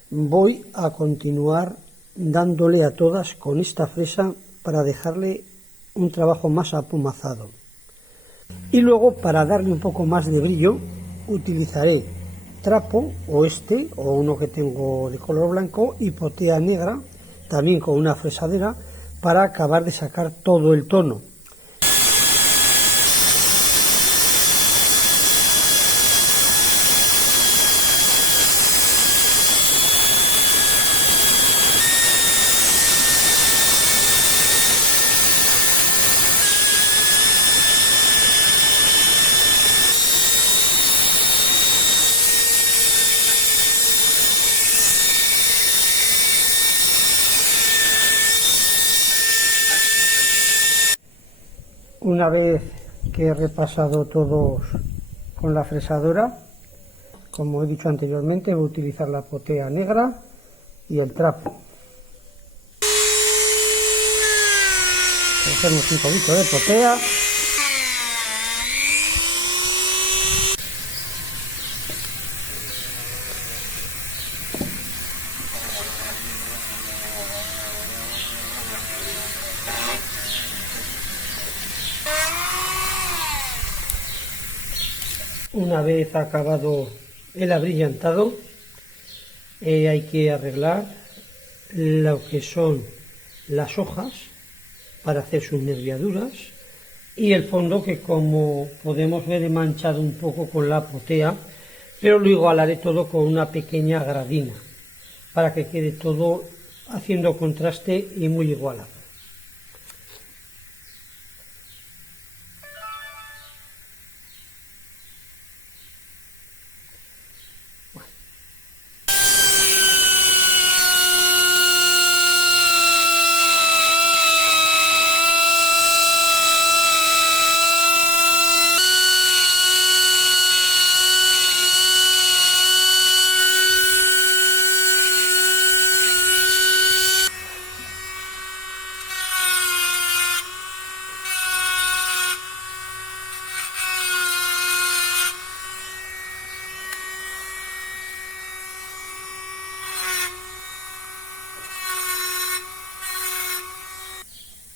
voy a continuar dándole a todas con esta fresa para dejarle un trabajo más apumazado. Y luego, para darle un poco más de brillo, utilizaré trapo o uno que tengo de color blanco y potea negra, también con una fresadera, para acabar de sacar todo el tono. Una vez que he repasado todos con la fresadora, como he dicho anteriormente, voy a utilizar la potea negra y el trapo. Hacemos un poquito de potea. Una vez acabado el abrillantado, hay que arreglar lo que son las hojas para hacer sus nerviaduras y el fondo, que como podemos ver he manchado un poco con la potea, pero lo igualaré todo con una pequeña gradina para que quede todo haciendo contraste y muy igualado.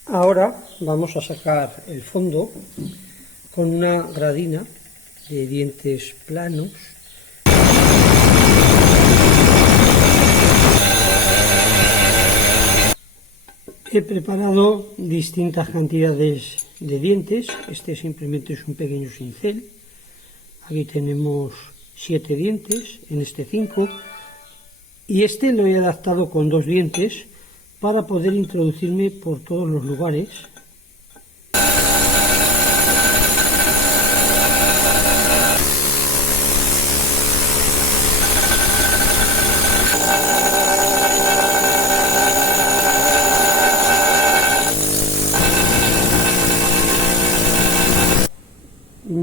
Ahora vamos a sacar el fondo con una gradina de dientes planos. He preparado distintas cantidades de dientes. Este simplemente es un pequeño cincel. Aquí tenemos 7 dientes, en este 5. Y este lo he adaptado con 2 dientes para poder introducirme por todos los lugares.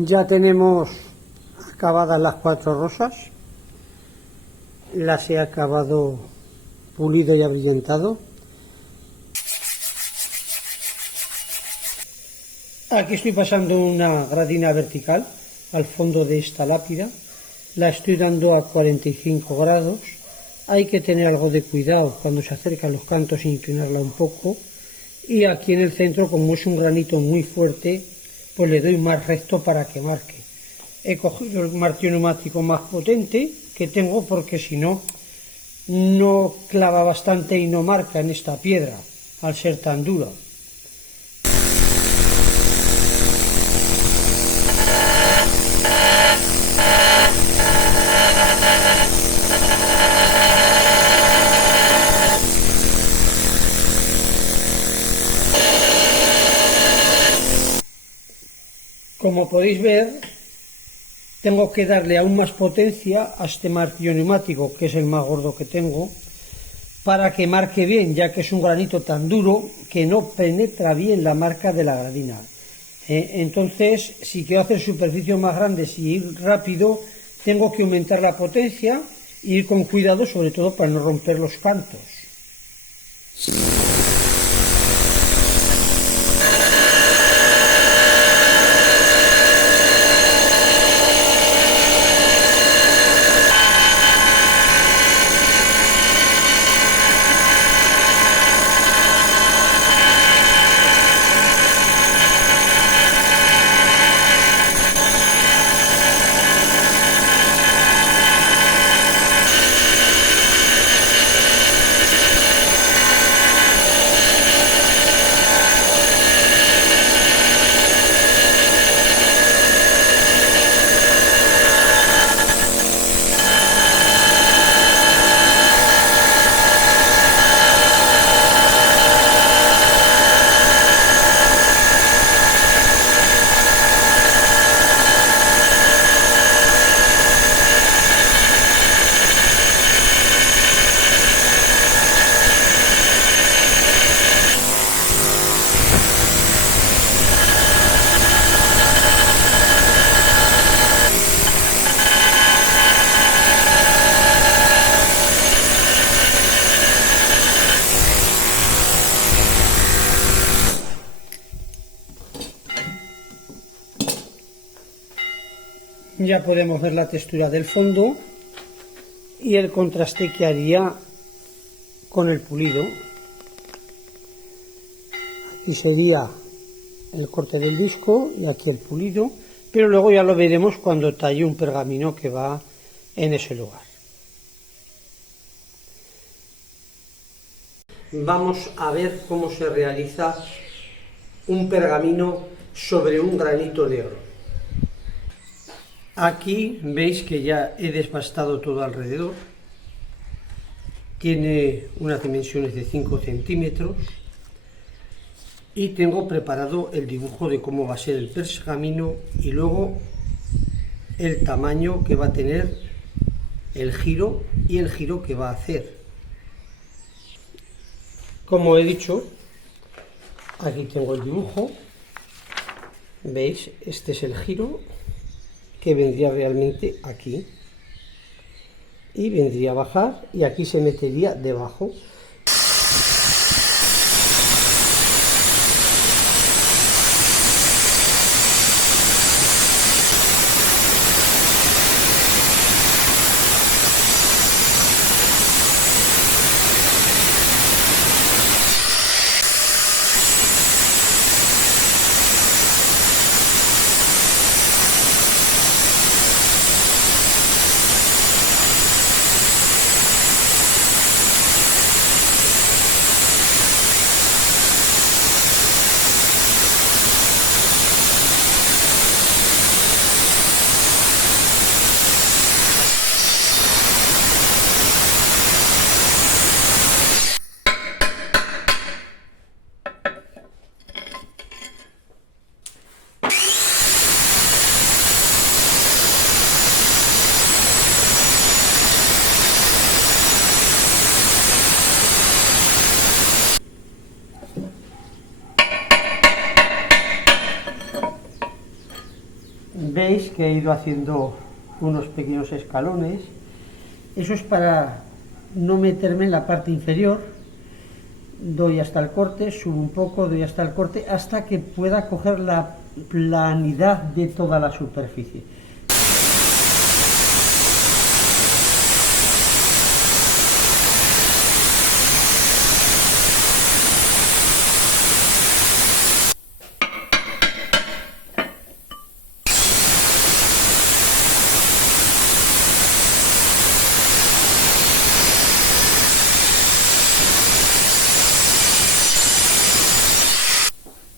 Ya tenemos acabadas las 4 rosas, las he acabado pulido y abrillantado. Aquí estoy pasando una gradina vertical al fondo de esta lápida, la estoy dando a 45 grados, hay que tener algo de cuidado cuando se acercan los cantos e inclinarla un poco, y aquí en el centro, como es un granito muy fuerte, pues le doy más recto para que marque. He cogido el martillo neumático más potente que tengo, porque si no, no clava bastante y no marca en esta piedra al ser tan dura. Como podéis ver, tengo que darle aún más potencia a este martillo neumático, que es el más gordo que tengo, para que marque bien, ya que es un granito tan duro que no penetra bien la marca de la gradina. Entonces, si quiero hacer superficies más grandes y ir rápido, tengo que aumentar la potencia e ir con cuidado, sobre todo para no romper los cantos. Ya podemos ver la textura del fondo y el contraste que haría con el pulido. Aquí sería el corte del disco y aquí el pulido, pero luego ya lo veremos cuando talle un pergamino que va en ese lugar. Vamos a ver cómo se realiza un pergamino sobre un granito negro. Aquí veis que ya he desbastado todo alrededor. Tiene unas dimensiones de 5 centímetros y tengo preparado el dibujo de cómo va a ser el pergamino y luego el tamaño que va a tener el giro y el giro que va a hacer. Como he dicho, aquí tengo el dibujo. ¿Veis? Este es el giro que vendría realmente aquí. Y vendría a bajar y aquí se metería debajo. Veis que he ido haciendo unos pequeños escalones. Eso es para no meterme en la parte inferior. Doy hasta el corte, subo un poco, doy hasta el corte, hasta que pueda coger la planidad de toda la superficie.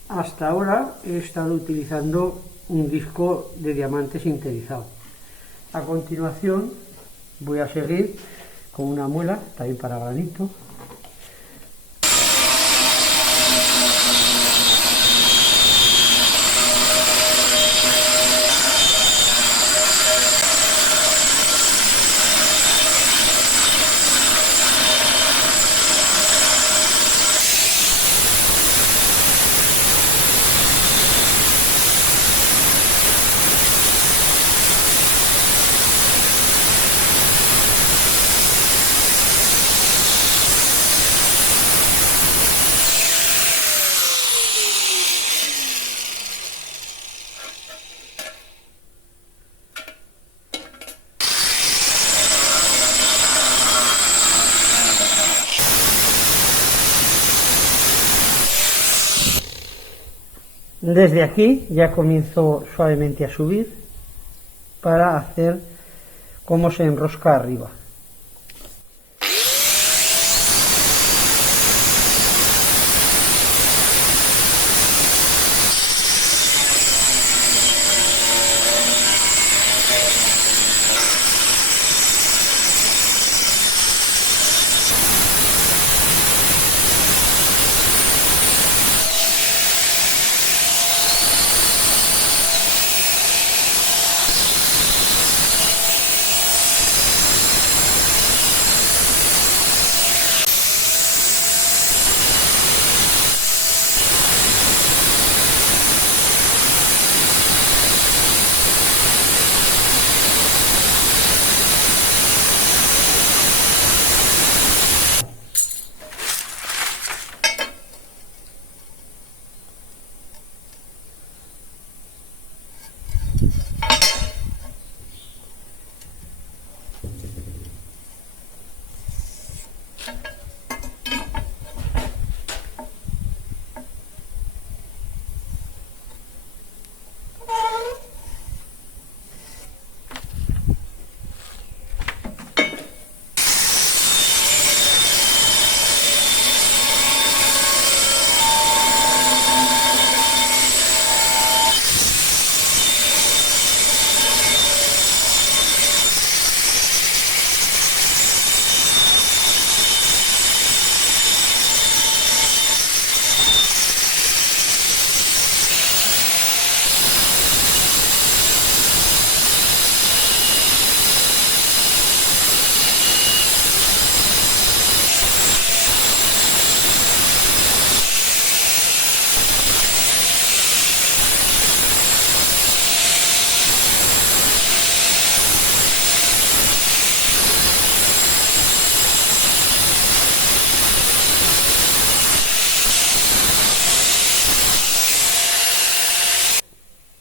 Hasta ahora he estado utilizando un disco de diamante sinterizado. A continuación voy a seguir con una muela, también para granito. Desde aquí ya comienzo suavemente a subir para hacer cómo se enrosca arriba.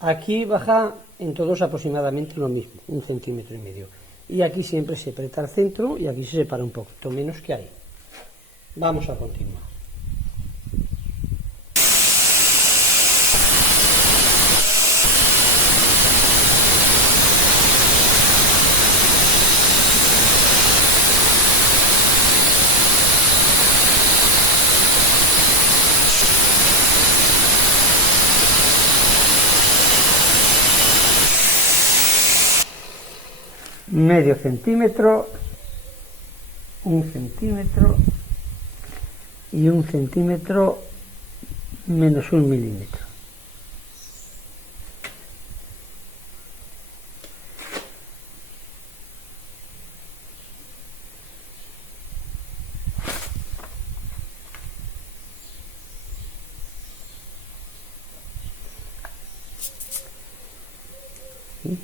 Aquí baja en todos aproximadamente lo mismo, 1,5 centímetros. Y aquí siempre se aprieta al centro y aquí se separa un poquito menos que ahí. Vamos a continuar. Medio centímetro, 1 centímetro y 1 centímetro menos 1 milímetro. ¿Sí?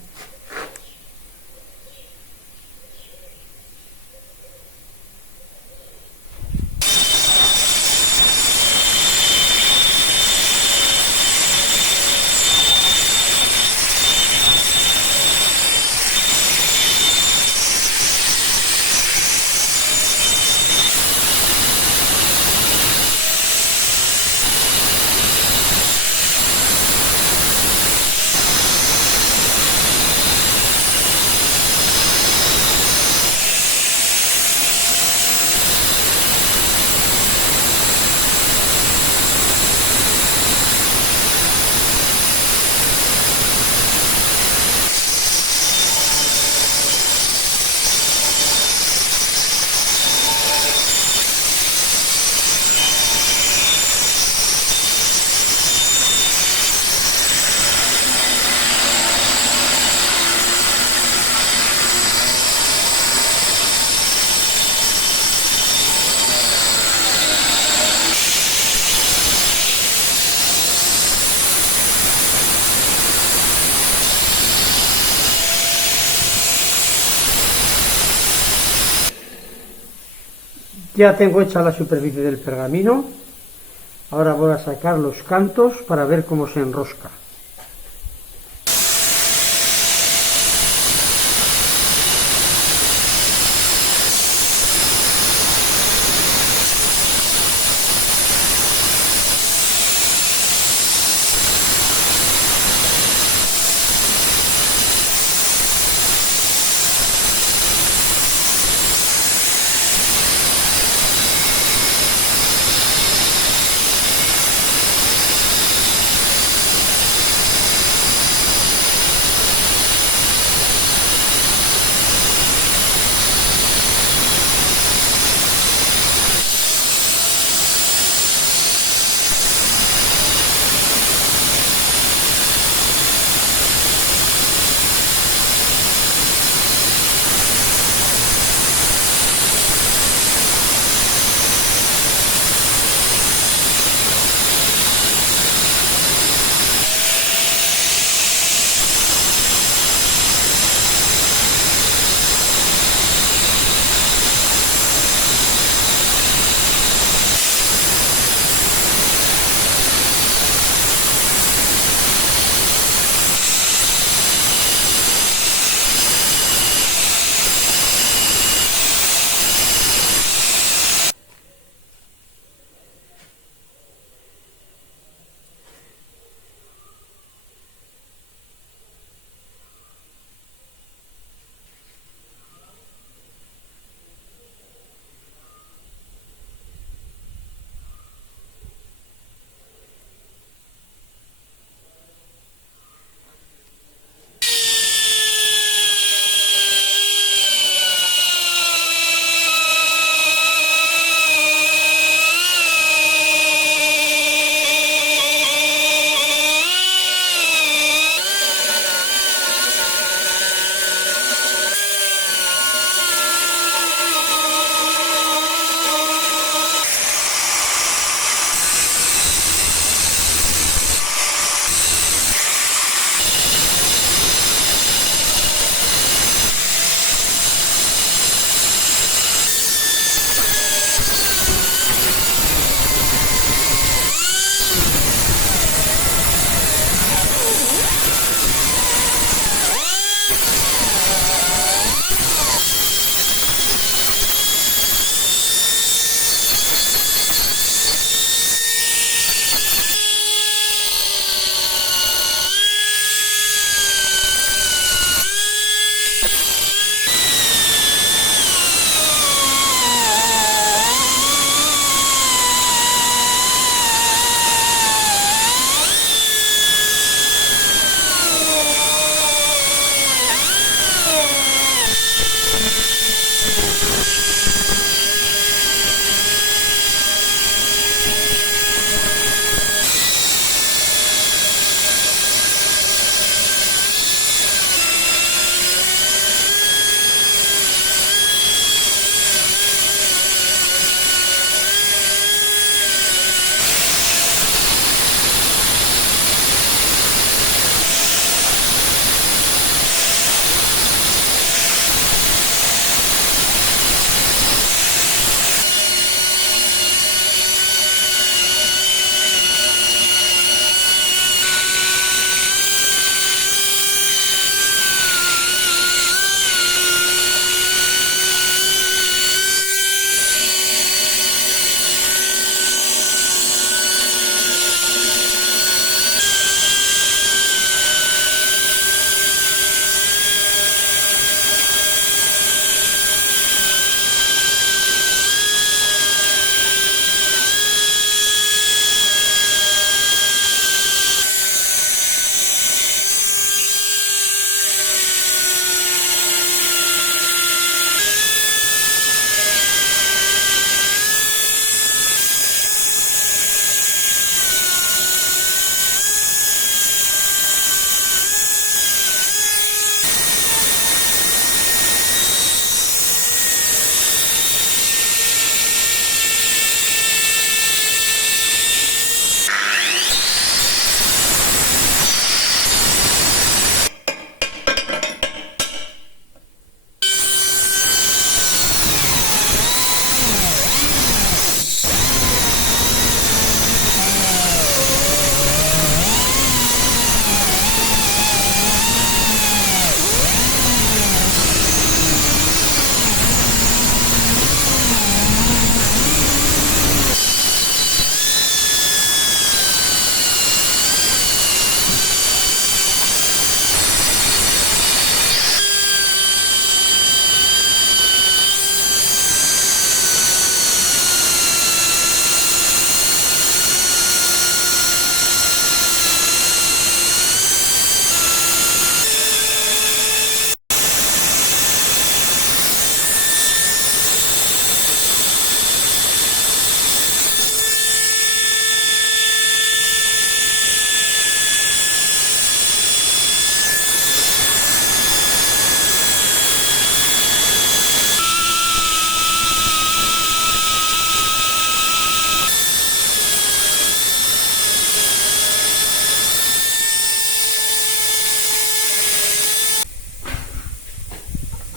Ya tengo hecha la superficie del pergamino. Ahora voy a sacar los cantos para ver cómo se enrosca.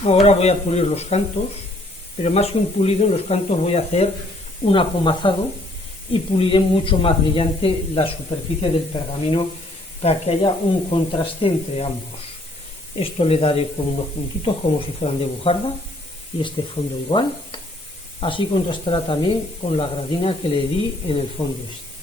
Ahora voy a pulir los cantos, pero más que un pulido en los cantos voy a hacer un apomazado y puliré mucho más brillante la superficie del pergamino para que haya un contraste entre ambos. Esto le daré con unos puntitos como si fueran de bujarda y este fondo igual. Así contrastará también con la gradina que le di en el fondo este.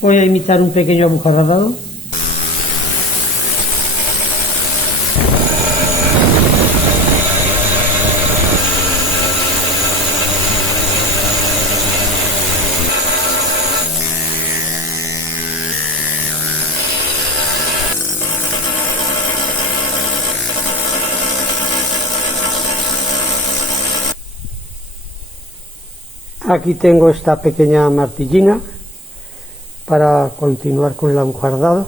Voy a imitar un pequeño abujarradado. Aquí tengo esta pequeña martillina para continuar con el abujardado.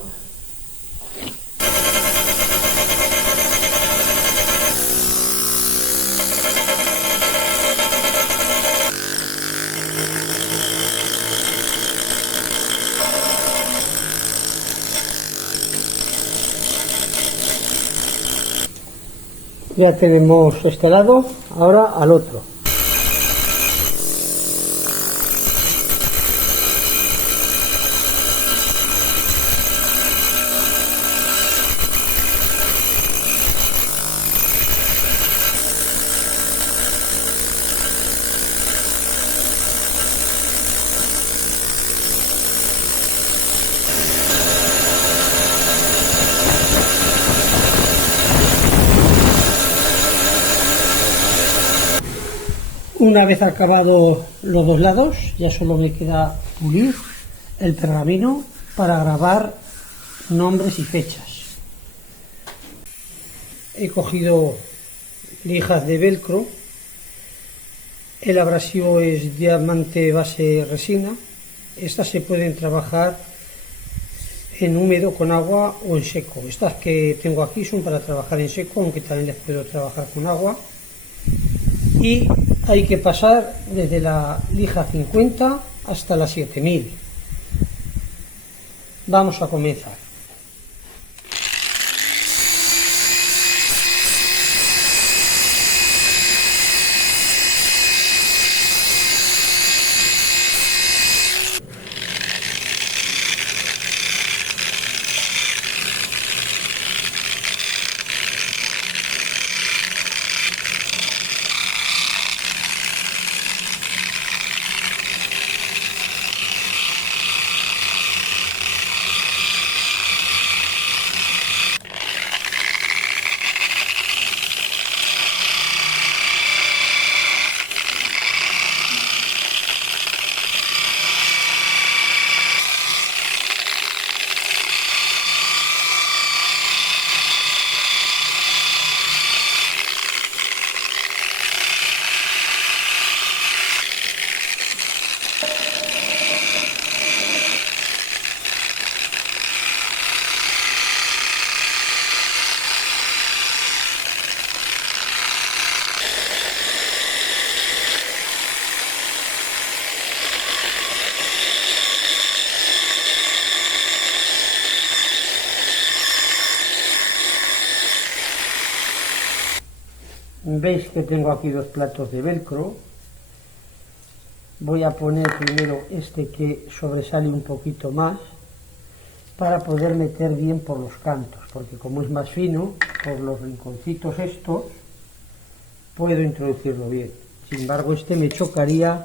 Ya tenemos este lado, ahora al otro. Una vez acabado los dos lados, ya solo me queda pulir el pergamino para grabar nombres y fechas. He cogido lijas de velcro, el abrasivo es diamante base resina. Estas se pueden trabajar en húmedo con agua o en seco. Estas que tengo aquí son para trabajar en seco, aunque también les puedo trabajar con agua. Y hay que pasar desde la lija 50 hasta la 7000. Vamos a comenzar. Veis que tengo aquí dos platos de velcro. Voy a poner primero este que sobresale un poquito más para poder meter bien por los cantos, porque como es más fino, por los rinconcitos estos puedo introducirlo bien. Sin embargo, este me chocaría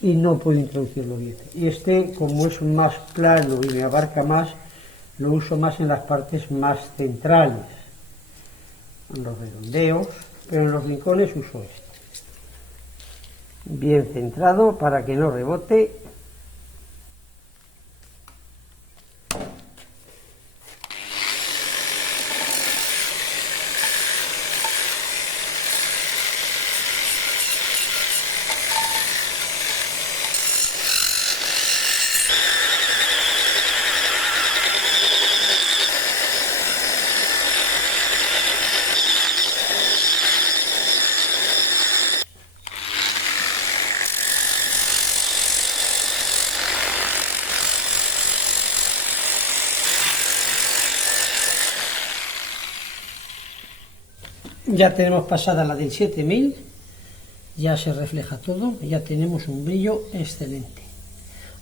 y no puedo introducirlo bien. Y este, como es más plano y me abarca más, lo uso más en las partes más centrales, en los redondeos, pero en los rincones uso este. Bien centrado para que no rebote. Ya tenemos pasada la del 7000, ya se refleja todo, ya tenemos un brillo excelente.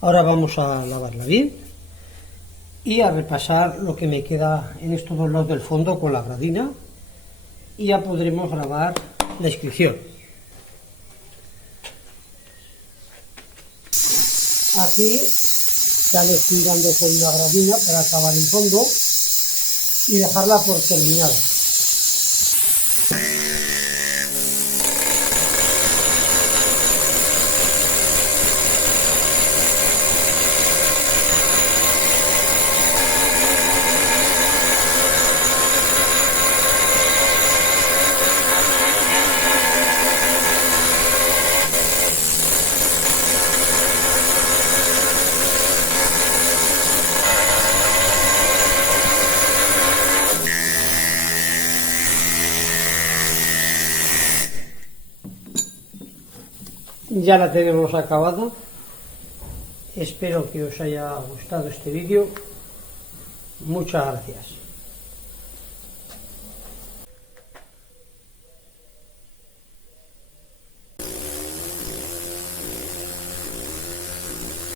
Ahora vamos a lavarla bien y a repasar lo que me queda en estos dos lados del fondo con la gradina, y ya podremos grabar la inscripción. Aquí ya le estoy dando con una gradina para acabar el fondo y dejarla por terminada. Ya la tenemos acabada. Espero que os haya gustado este vídeo. Muchas gracias.